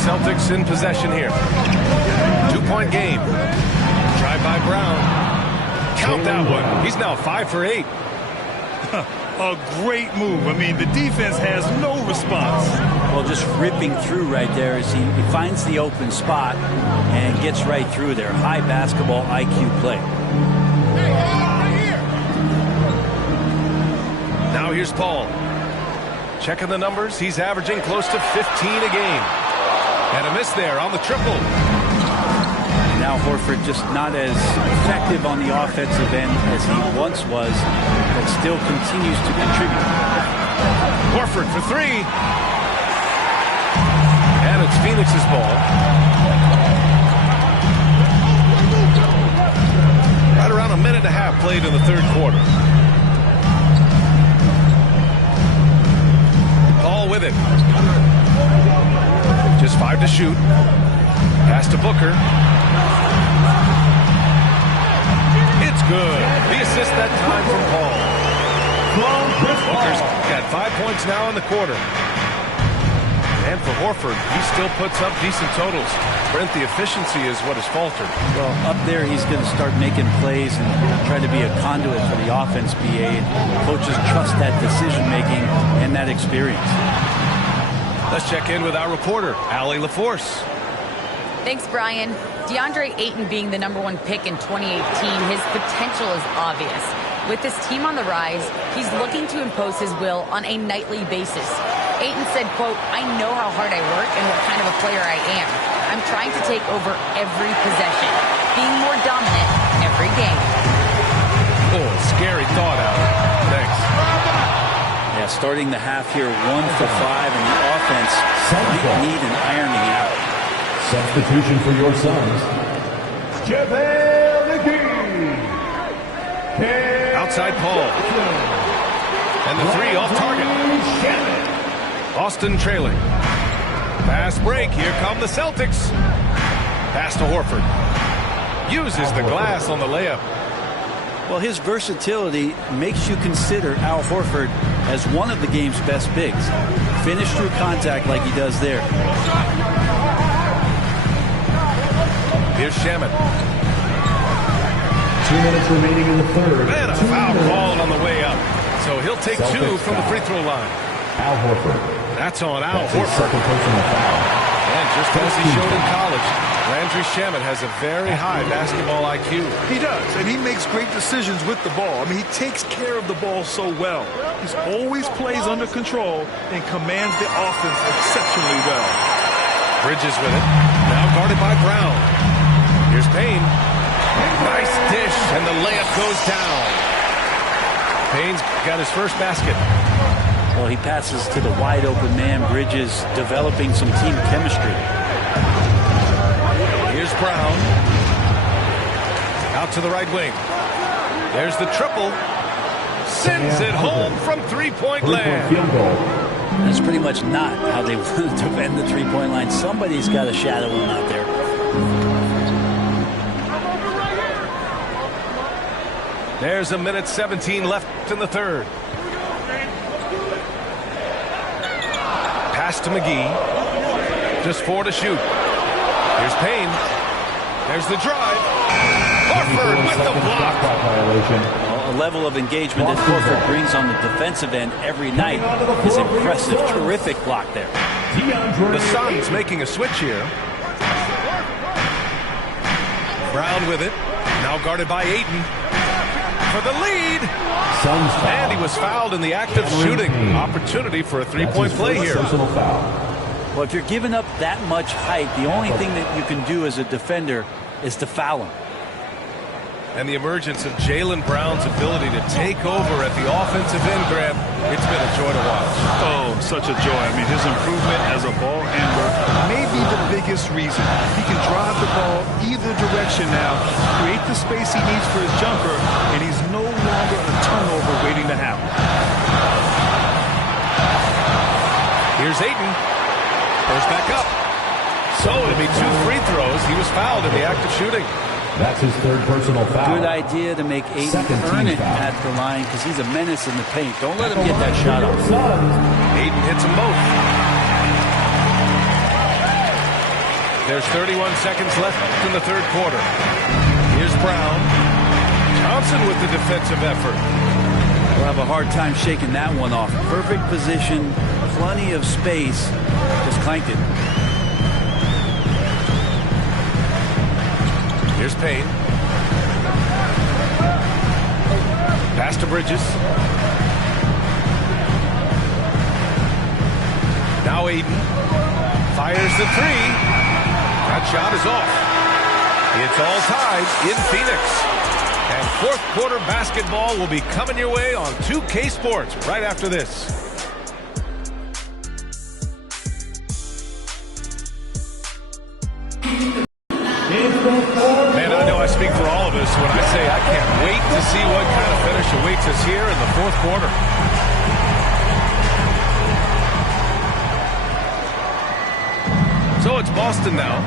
Celtics in possession here. 2-point game. Drive by Brown. Count that one. He's now 5 for 8. A great move. I mean, the defense has no response. Well, just ripping through right there as he finds the open spot and gets right through there. High basketball IQ play. Now here's Paul. Checking the numbers. He's averaging close to 15 a game. And a miss there on the triple. Now Horford just not as effective on the offensive end as he once was, but still continues to contribute. Horford for three. And it's Phoenix's ball. Right around a minute and a half played in the third quarter. Paul with it. Just 5 to shoot. Pass to Booker. It's good. The assist that time from Paul. Booker's got 5 points now in the quarter. And for Horford, he still puts up decent totals. Brent, the efficiency is what has faltered. Well, up there he's going to start making plays and try to be a conduit for the offense, BA. Coaches trust that decision-making and that experience. Let's check in with our reporter, Allie LaForce. Thanks, Brian. DeAndre Ayton being the #1 pick in 2018, his potential is obvious. With this team on the rise, he's looking to impose his will on a nightly basis. Ayton said, quote, "I know how hard I work and what kind of a player I am. I'm trying to take over every possession, being more dominant every game." Oh, scary thought, Allie. Thanks. Yeah, starting the half here 1 for 5, and the offense might need an ironing out. Substitution for your sons. Outside Paul. And the three off target. Austin trailing. Fast break. Here come the Celtics. Pass to Horford. Uses the glass on the layup. Well, his versatility makes you consider Al Horford as one of the game's best bigs. Finish through contact like he does there. Here's Shaman. 2 minutes remaining in the third. And a foul called on the way up. So he'll take 2 from the free throw line. Al Horford. That's on Al That's his Horford. second personal foul. And just as he showed in college, Landry Shaman has a very high basketball IQ. He does, and he makes great decisions with the ball. I mean, he takes care of the ball so well. He's always plays under control and commands the offense exceptionally well. Bridges with it. Now guarded by Brown. Here's Payne. Nice dish, and the layup goes down. Payne's got his first basket. Well, he passes to the wide open man. Bridges developing some team chemistry. Here's Brown. Out to the right wing. There's the triple. Sends it home from three-point land. Field goal. That's pretty much not how they want to defend the three-point line. Somebody's got to shadow him out there. There's a minute 17 left in the third. Pass to McGee. Just 4 to shoot. Here's Payne. There's the drive. Horford with the block. A level of engagement that Horford brings on the defensive end every night is impressive. Terrific block there. The Suns making a switch here. Brown with it. Now guarded by Ayton. For the lead. And he was fouled in the act of shooting. Opportunity for a three-point play here. Well, if you're giving up that much height, the only thing that you can do as a defender is to foul him. And the emergence of Jaylen Brown's ability to take over at the offensive end, Grant, it's been a joy to watch. Oh, such a joy. I mean, his improvement as a ball handler may be the biggest reason. He can drive the ball either direction now, create the space he needs for his jumper, and he's no longer a turnover waiting to happen. Here's Ayton. Goes back up. So it'll be 2 free throws. He was fouled in the act of shooting. That's his third personal foul. Good idea to make Ayton earn it at the line because he's a menace in the paint. Don't let him get that shot off. Ayton hits them both. There's 31 seconds left in the third quarter. Here's Brown. Johnson with the defensive effort. We'll have a hard time shaking that one off. Perfect position, plenty of space. Just clanked it. Here's Payne. Pass to Bridges. Now Aiden fires the three. That shot is off. It's all tied in Phoenix. And fourth quarter basketball will be coming your way on 2K Sports right after this. Man, I know I speak for all of us when I say I can't wait to see what kind of finish awaits us here in the fourth quarter. So it's Boston now.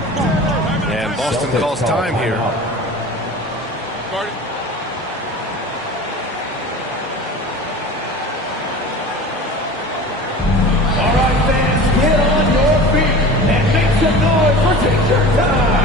And Boston calls time here. All right, fans, get on your feet and make some noise for teacher time.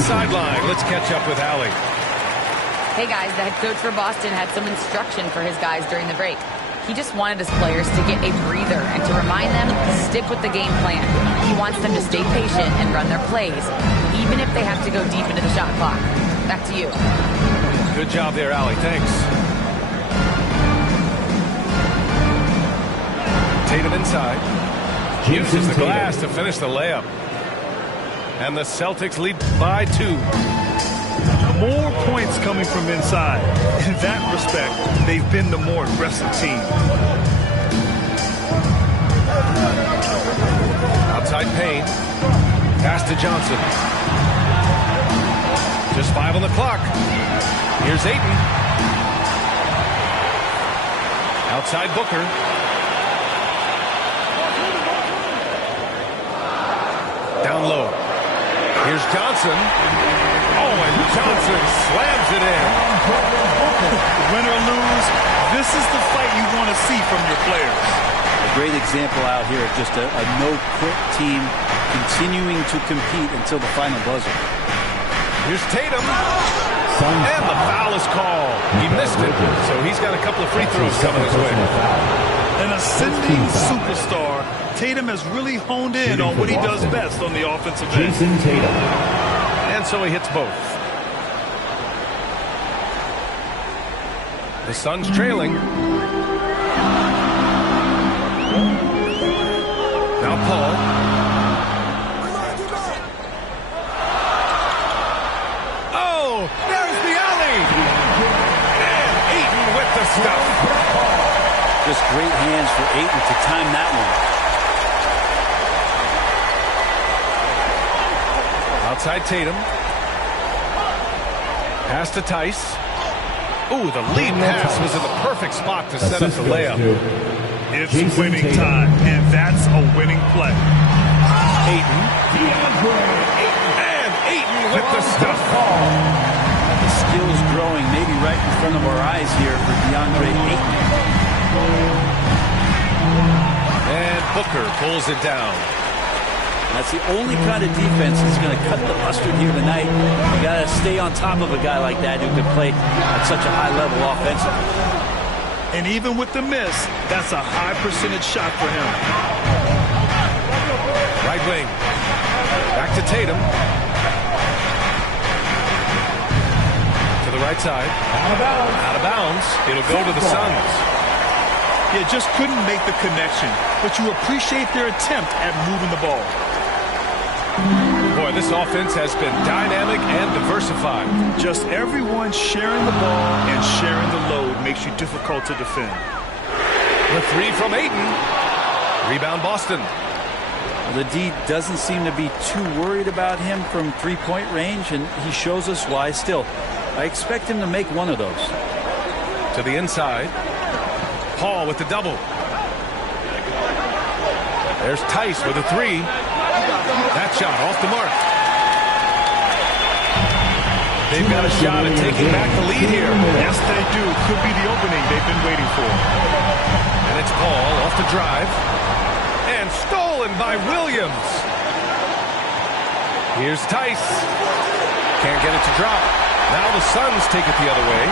Sideline. Let's catch up with Allie. Hey guys, the head coach for Boston had some instruction for his guys during the break. He just wanted his players to get a breather and to remind them to stick with the game plan. He wants them to stay patient and run their plays, even if they have to go deep into the shot clock. Back to you. Good job there, Allie. Thanks. Tatum inside. Uses the glass to finish the layup. And the Celtics lead by 2. More points coming from inside. In that respect, they've been the more aggressive team. Outside Payne. Pass to Johnson. Just 5 on the clock. Here's Ayton. Outside Booker. Down low. Here's Johnson. Oh, and Johnson slams it in. Win or lose, this is the fight you want to see from your players. A great example out here of just a no-quit team continuing to compete until the final buzzer. Here's Tatum. And the foul is called. He missed it, so he's got a couple of free throws coming his way. An ascending superstar, Tatum has really honed in on what he does best on the offensive end. And so he hits both. The Suns trailing. Now Paul. Oh, there's the alley. And Ayton with the stuff. Just great hands for Ayton to time that one. Outside Tatum. Pass to Tice. Ooh, the lead pass was in the perfect spot to set up the layup. It's winning time, and that's a winning play. Ayton. And Ayton with the stuff. The skills growing maybe right in front of our eyes here for DeAndre Ayton. And Booker pulls it down. That's the only kind of defense that's going to cut the mustard here tonight. You got to stay on top of a guy like that who can play at such a high level offensively. And even with the miss, that's a high percentage shot for him. Right wing. Back to Tatum. To the right side. Out of bounds. Out of bounds. It'll go to the Suns. You just couldn't make the connection, but you appreciate their attempt at moving the ball. Boy, Boy, this offense has been dynamic and diversified. Just everyone sharing the ball and sharing the load makes you difficult to defend. The three from Ayton. Rebound Boston. The D doesn't seem to be too worried about him from three-point range, and he shows us why still. I expect him to make one of those. To the inside. Paul with the double. There's Tice with a three. That shot off the mark. They've got a shot at taking back the lead here. Yes, they do. Could be the opening they've been waiting for. And it's Paul off the drive. And stolen by Williams. Here's Tice. Can't get it to drop. Now the Suns take it the other way.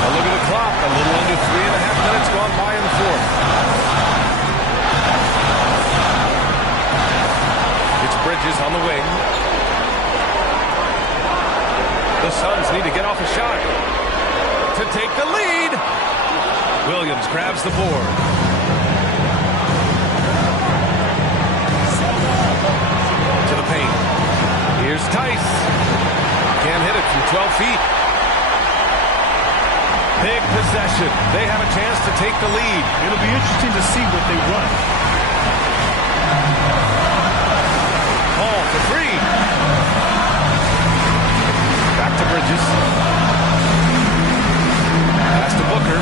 Now look at the clock. A little under 3.5 minutes gone by in the fourth. It's Bridges on the wing. The Suns need to get off a shot to take the lead. Williams grabs the board. To the paint. Here's Tice. Can't hit it from 12 feet. Big possession. They have a chance to take the lead. It'll be interesting to see what they run. Paul for three. Back to Bridges. Pass to Booker.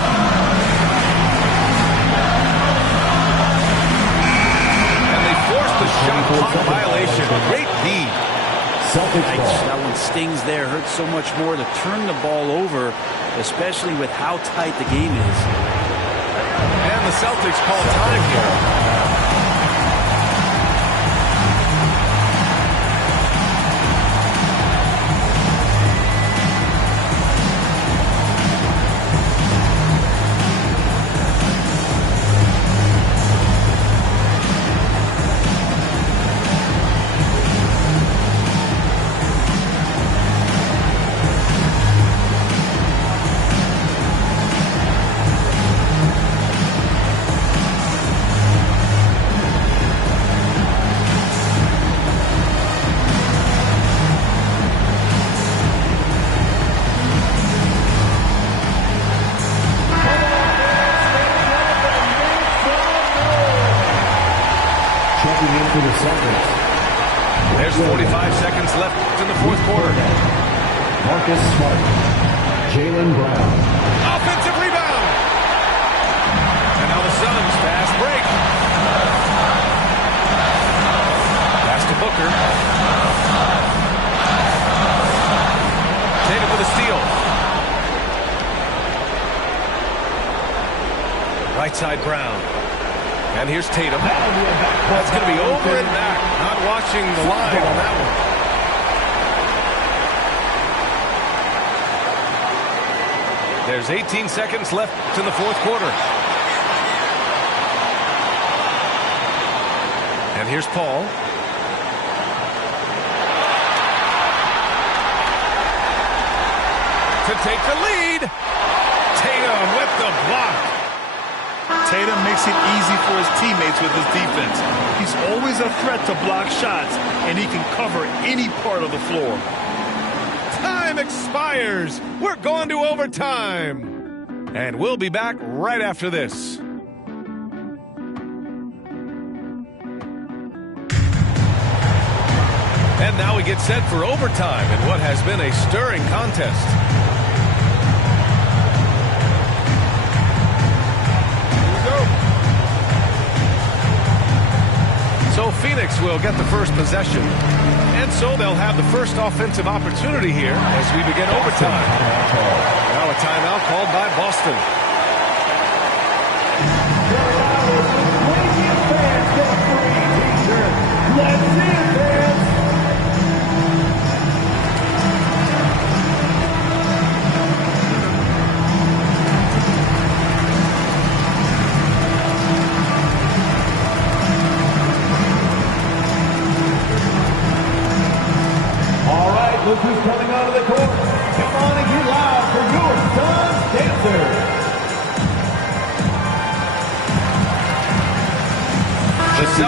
And they force the shot clock violation. Great lead. That one stings there. Hurts so much more to turn the ball over, especially with how tight the game is. And the Celtics call time here. There's 45 seconds left in the fourth quarter. Marcus Smart. Jaylen Brown. Offensive rebound. And now the Suns fast break. Pass to Booker. Tatum with a steal. Right side Brown. And here's Tatum. That's going to be over and back. Not watching the line on that one. There's 18 seconds left in the fourth quarter. And here's Paul. To take the lead. Tatum with the block. Tatum makes it easy for his teammates with his defense. He's always a threat to block shots, and he can cover any part of the floor. Time expires. We're going to overtime. And we'll be back right after this. And now we get set for overtime in what has been a stirring contest. So Phoenix will get the first possession. And so they'll have the first offensive opportunity here as we begin overtime. Now a timeout called by Boston. Let's see it, fans. Look who's coming onto the court. Come on and get loud for your Suns Dancers.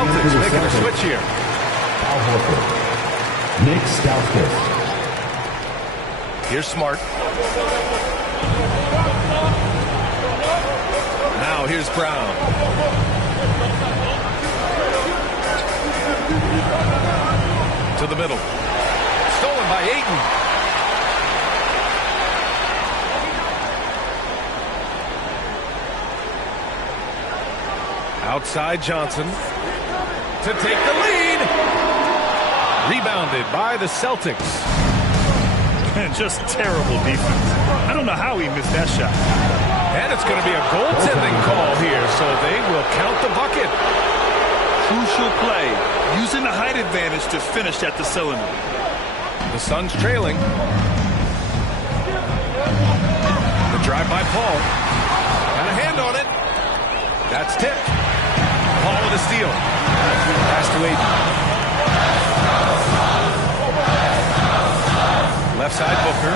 Celtics making a switch here. Al Horford. Nick Stauskas. Here's Smart. Now here's Brown. To the middle. Stolen by Ayton. Outside Johnson to take the lead. Rebounded by the Celtics. Just terrible defense. I don't know how he missed that shot. And it's going to be a goaltending call here, so they will count the bucket. Crucial play, using the height advantage to finish at the cylinder. The Suns trailing. The drive by Paul. Got a hand on it. That's tipped. Paul with a steal. Pass to Ayton. Left side Booker.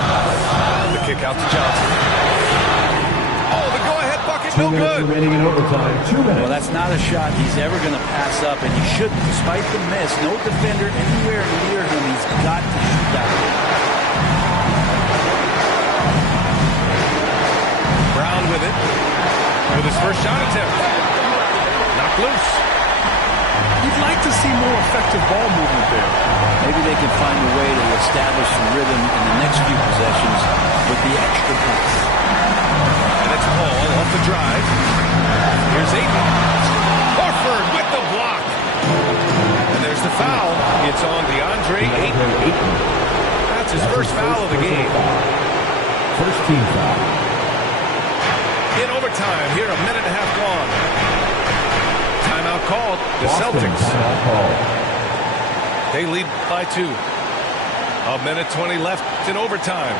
The kick out to Johnson. Oh, the go-ahead bucket, no good. Remaining in overtime. 2 minutes. Well, that's not a shot he's ever going to pass up, and he shouldn't. Despite the miss, no defender anywhere near him. He's got to shoot that. Brown with it. With his first shot attempt. Knocked loose. You'd like to see more effective ball movement there. Maybe they can find a way to establish some rhythm in the next few possessions with the extra pass. And it's Paul off the drive. Here's Ayton. Horford with the block. And there's the foul. It's on DeAndre Ayton. That's his first foul of the game. First team foul. In overtime, here a minute and a half gone. Timeout called. The Celtics. Timeout called. They lead by 2. A minute 20 left in overtime.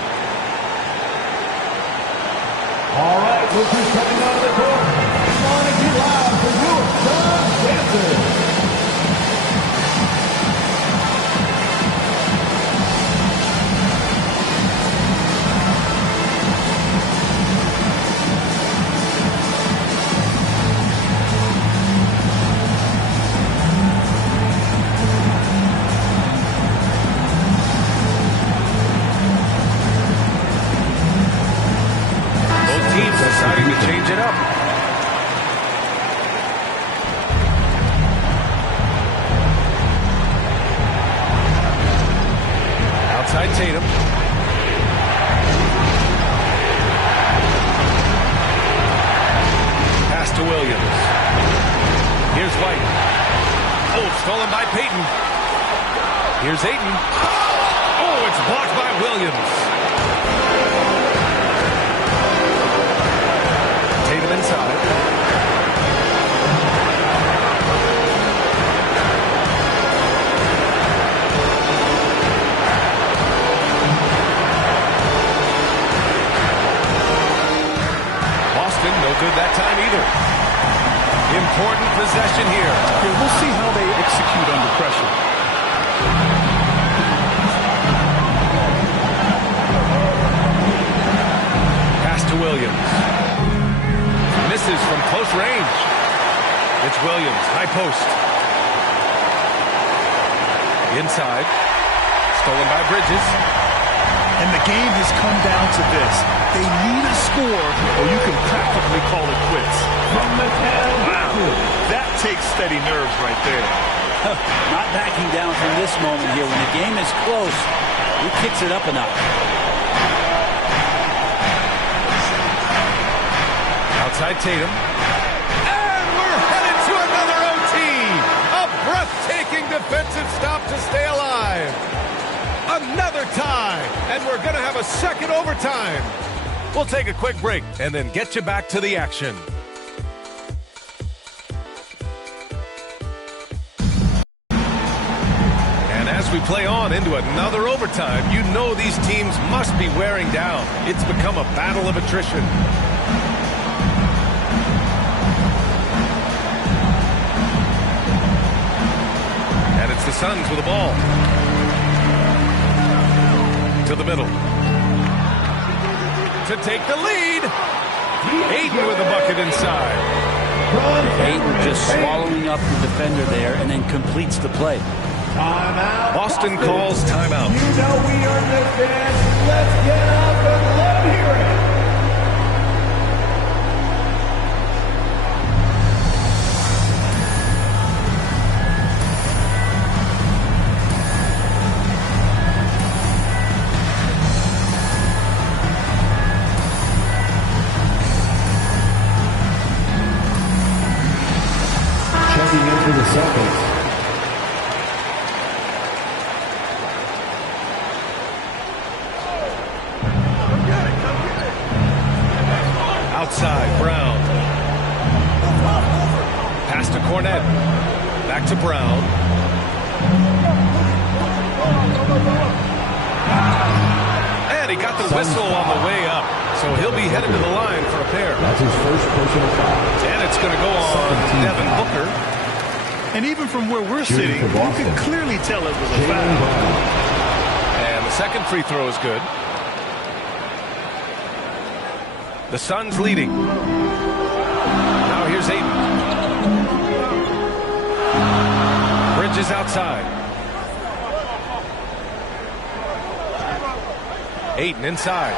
All right, look who's coming out of the court. Come on and get loud for your John Jansen. Deciding to change it up. Outside Tatum. Pass to Williams. Here's White. Oh, stolen by Payton. Here's Ayton. Oh, it's blocked by Williams. Tatum inside. Boston, no good that time either. Important possession here. Okay, we'll see how they execute under pressure. Pass to Williams. Misses from close range. It's Williams, high post. Inside. Stolen by Bridges. And the game has come down to this. They need a score, or you can practically call it quits. Wow, that takes steady nerves right there. Not backing down from this moment here. When the game is close, he kicks it up a notch. Outside Tatum. And we're headed to another OT. A breathtaking defensive stop to stay alive. Another tie. And we're going to have a second overtime. We'll take a quick break and then get you back to the action. And as we play on into another overtime, you know these teams must be wearing down. It's become a battle of attrition. And it's the Suns with the ball. To the middle. To take the lead. Ayton with the bucket inside. Ayton just swallowing up the defender there and then completes the play. Timeout. Boston calls timeout. You know we earned this dance. Let's get up and let them hear it. Checking into the Celtics. Outside, Brown. Pass to Cornette. Back to Brown. And he got the whistle on the way up. So he'll be headed to the line for a pair. That's his first personal foul. And it's going to go on Devin Booker. And even from where we're sitting, you can clearly tell it was a foul. And the second free throw is good. The Suns leading. Now here's Ayton. Bridges outside. Ayton inside.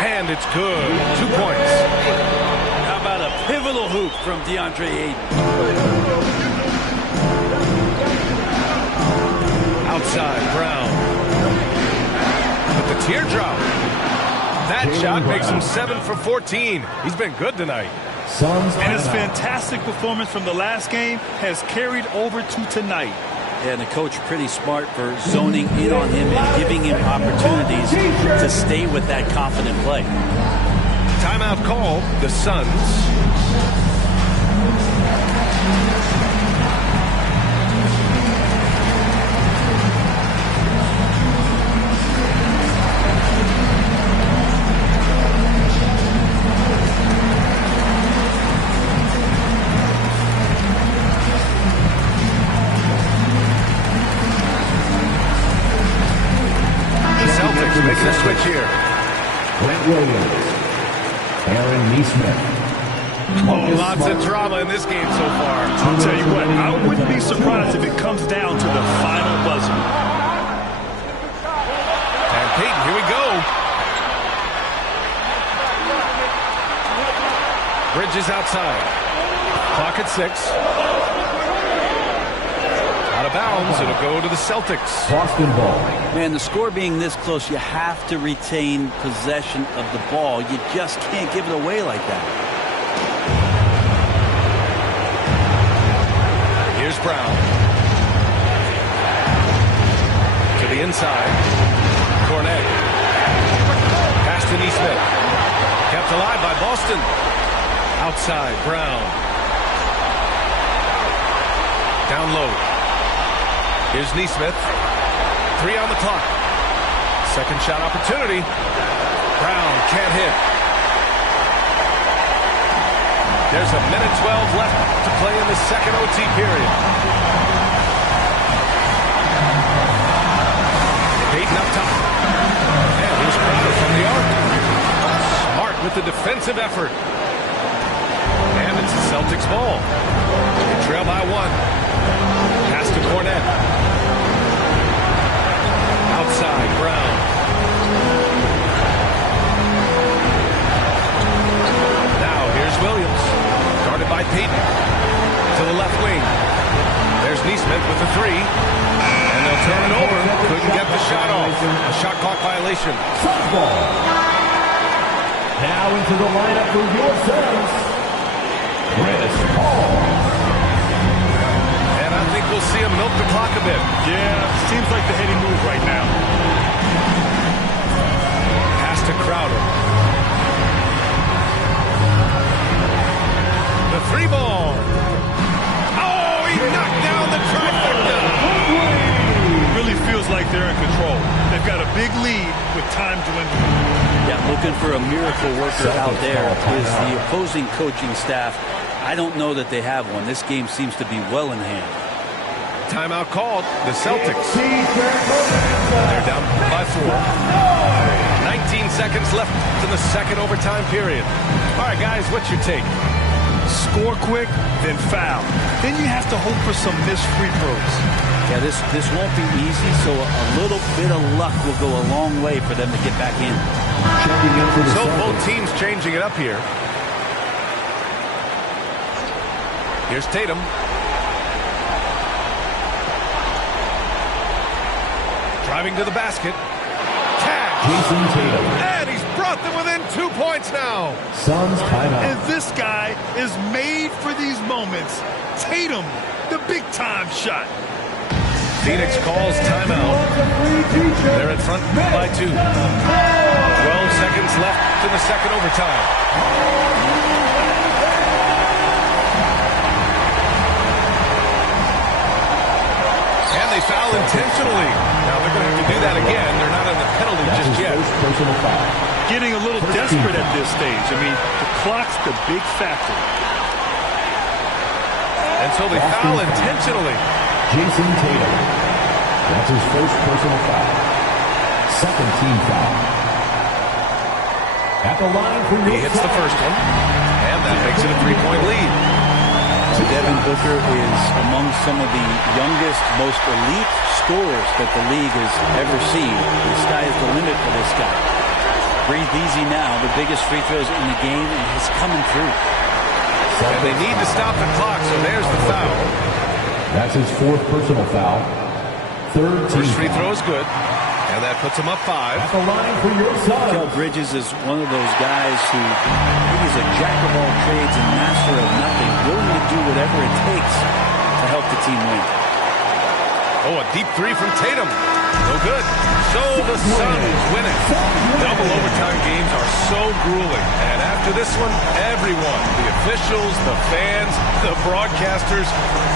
And it's good. 2 points. How about a pivotal hoop from DeAndre Ayton? Outside, Brown. With the teardrop. That shot makes him 7 for 14. He's been good tonight. And his fantastic performance from the last game has carried over to tonight. And the coach pretty smart for zoning in on him and giving him opportunities to stay with that confident play. Timeout call, the Suns. Making a switch here. Brent Williams. Aaron Neesmith. Lots of drama in this game so far. I'll tell you what, I wouldn't be surprised if it comes down to the final buzzer. And Peyton, here we go. Bridges outside. Clock at 6. Out of bounds, it'll go to the Celtics. Boston ball. Man, the score being this close, you have to retain possession of the ball. You just can't give it away like that. Here's Brown. To the inside. Cornette. Pass to Neesmith. Kept alive by Boston. Outside, Brown. Down low. Here's Neesmith. 3 on the clock. Second shot opportunity. Brown can't hit. There's a minute 12 left to play in the second OT period. Peyton up top. And here's Crowder from the arc. Smart with the defensive effort. And it's the Celtics ball. They trail by 1. Pass to Cornette. Outside, Brown. Now here's Williams. Guarded by Peyton. To the left wing. There's Neesmith with the 3. And they'll turn it over. Couldn't get the shot off. A shot clock violation. Ball. Now into the lineup for your Suns. Chris Paul. And I think we'll see him milk the clock a bit. Yeah, seems like the heady move right now. Pass to Crowder. The 3 ball. Oh, he knocked down the trifecta. Really feels like they're in control. They've got a big lead with time dwindling. Yeah, looking for a miracle worker out there is the opposing coaching staff. I don't know that they have one. This game seems to be well in hand. Timeout called. The Celtics. They're down by 4. 19 seconds left to the second overtime period. All right, guys, what's your take? score quick, then foul. Then you have to hope for some missed free throws. Yeah, this won't be easy, so a little bit of luck will go a long way for them to get back in. So both teams changing it up here. Here's Tatum. Driving to the basket. Jason Tatum. And he's brought them within 2 points now. Suns timeout. And this guy is made for these moments. Tatum, the big-time shot. Phoenix calls timeout. They're in front by 2. 12 seconds left in the second overtime. And they foul intentionally. Now they're going to have to do that again. They're not on the penalty just yet. Personal foul. Getting a little desperate at this stage. I mean, the clock's the big factor. And so they foul intentionally. Jason Tatum. That's his first personal foul. Second team foul. At the line for He hits the first one. And that makes it a 3-point lead. Devin Booker is among some of the youngest, most elite scorers that the league has ever seen. The sky is the limit for this guy. Breathe easy now. The biggest free throws in the game, and he's coming through. And they need to stop the clock, so there's the foul. That's his fourth personal foul. Third team First free foul. throw is good. And that puts him up 5. At the line for your Suns. Kel Bridges is one of those guys who he's a jack of all trades and master of nothing, willing to do whatever it takes to help the team win. Oh, a deep 3 from Tatum. No good. So the Suns win it. Double overtime games are so grueling. And after this one, everyone, the officials, the fans, the broadcasters,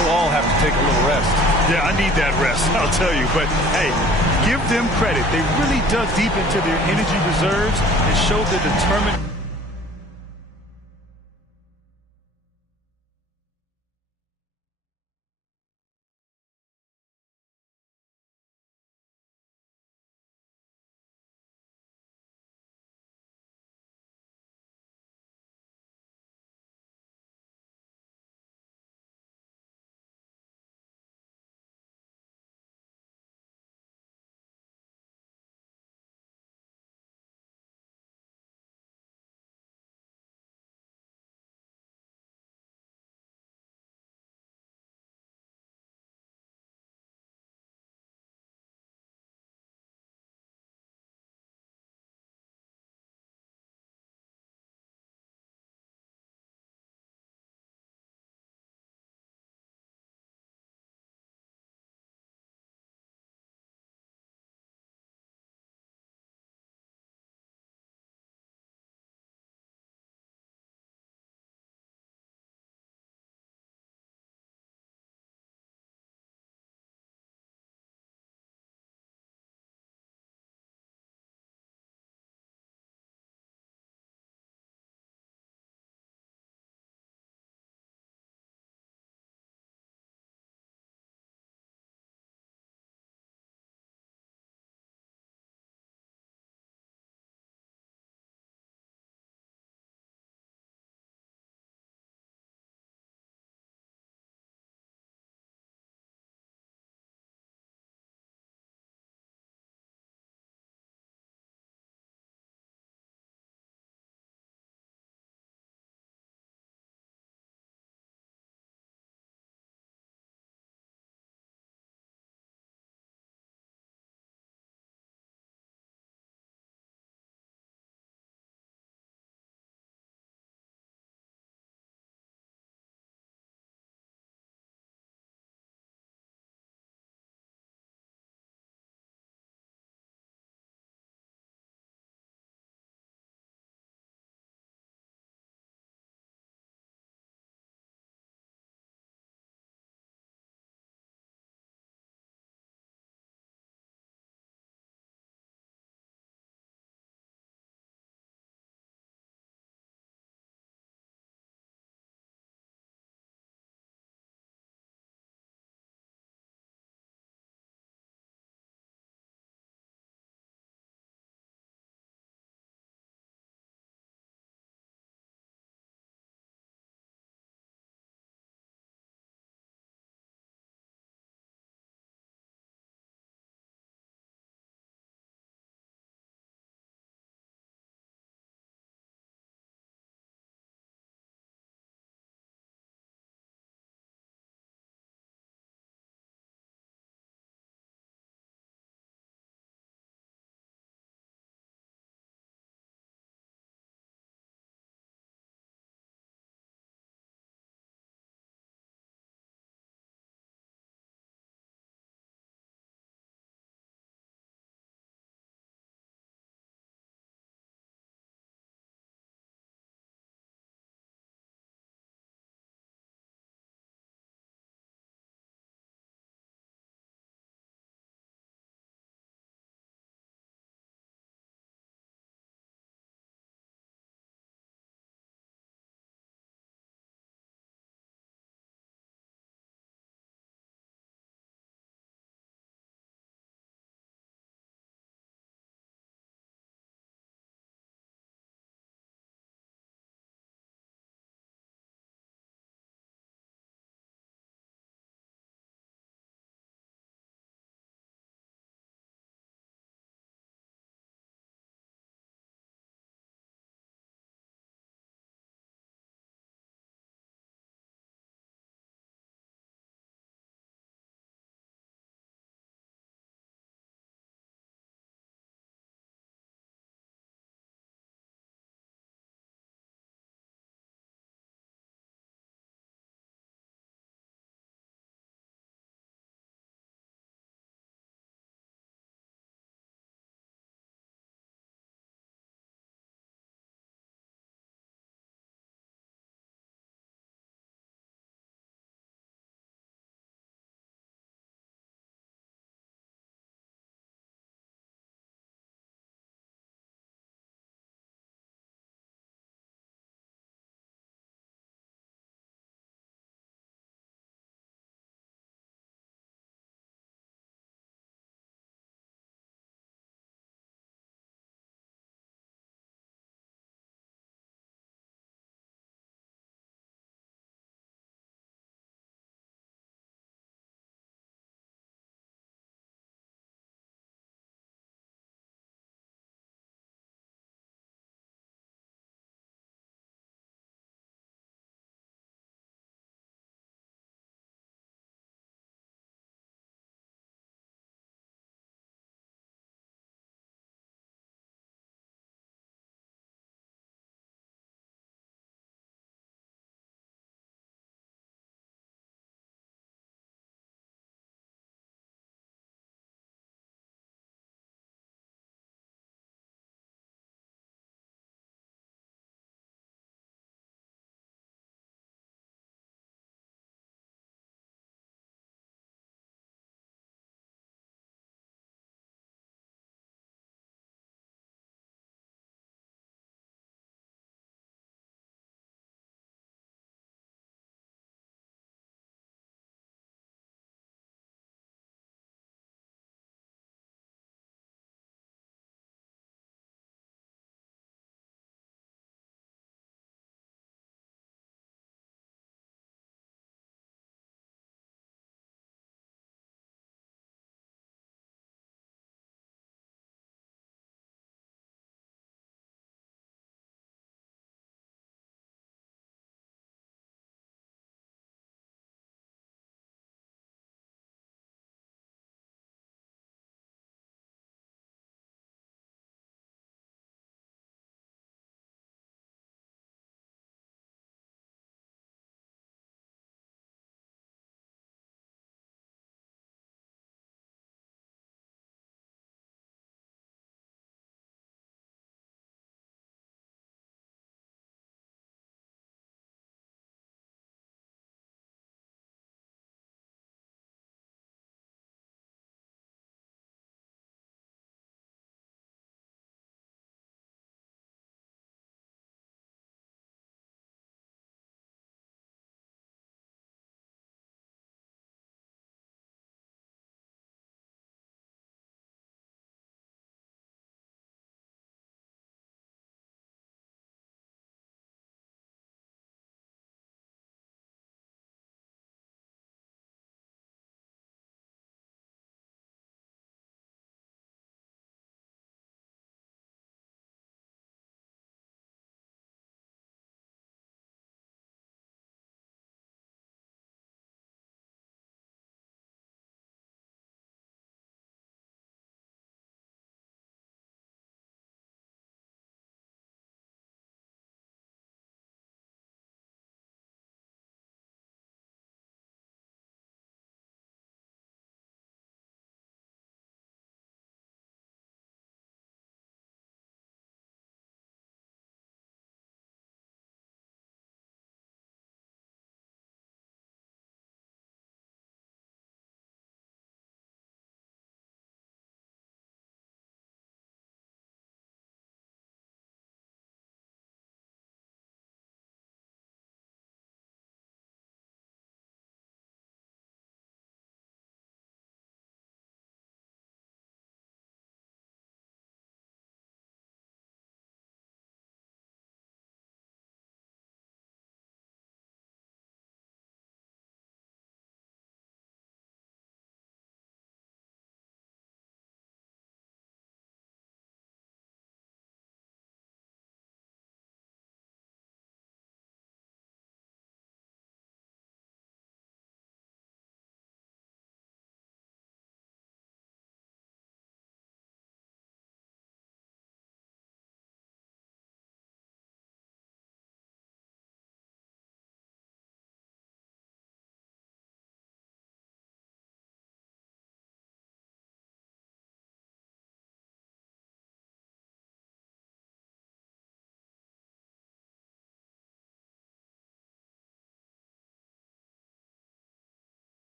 will all have to take a little rest. Yeah, I need that rest, I'll tell you. But, hey, give them credit. They really dug deep into their energy reserves and showed the determined...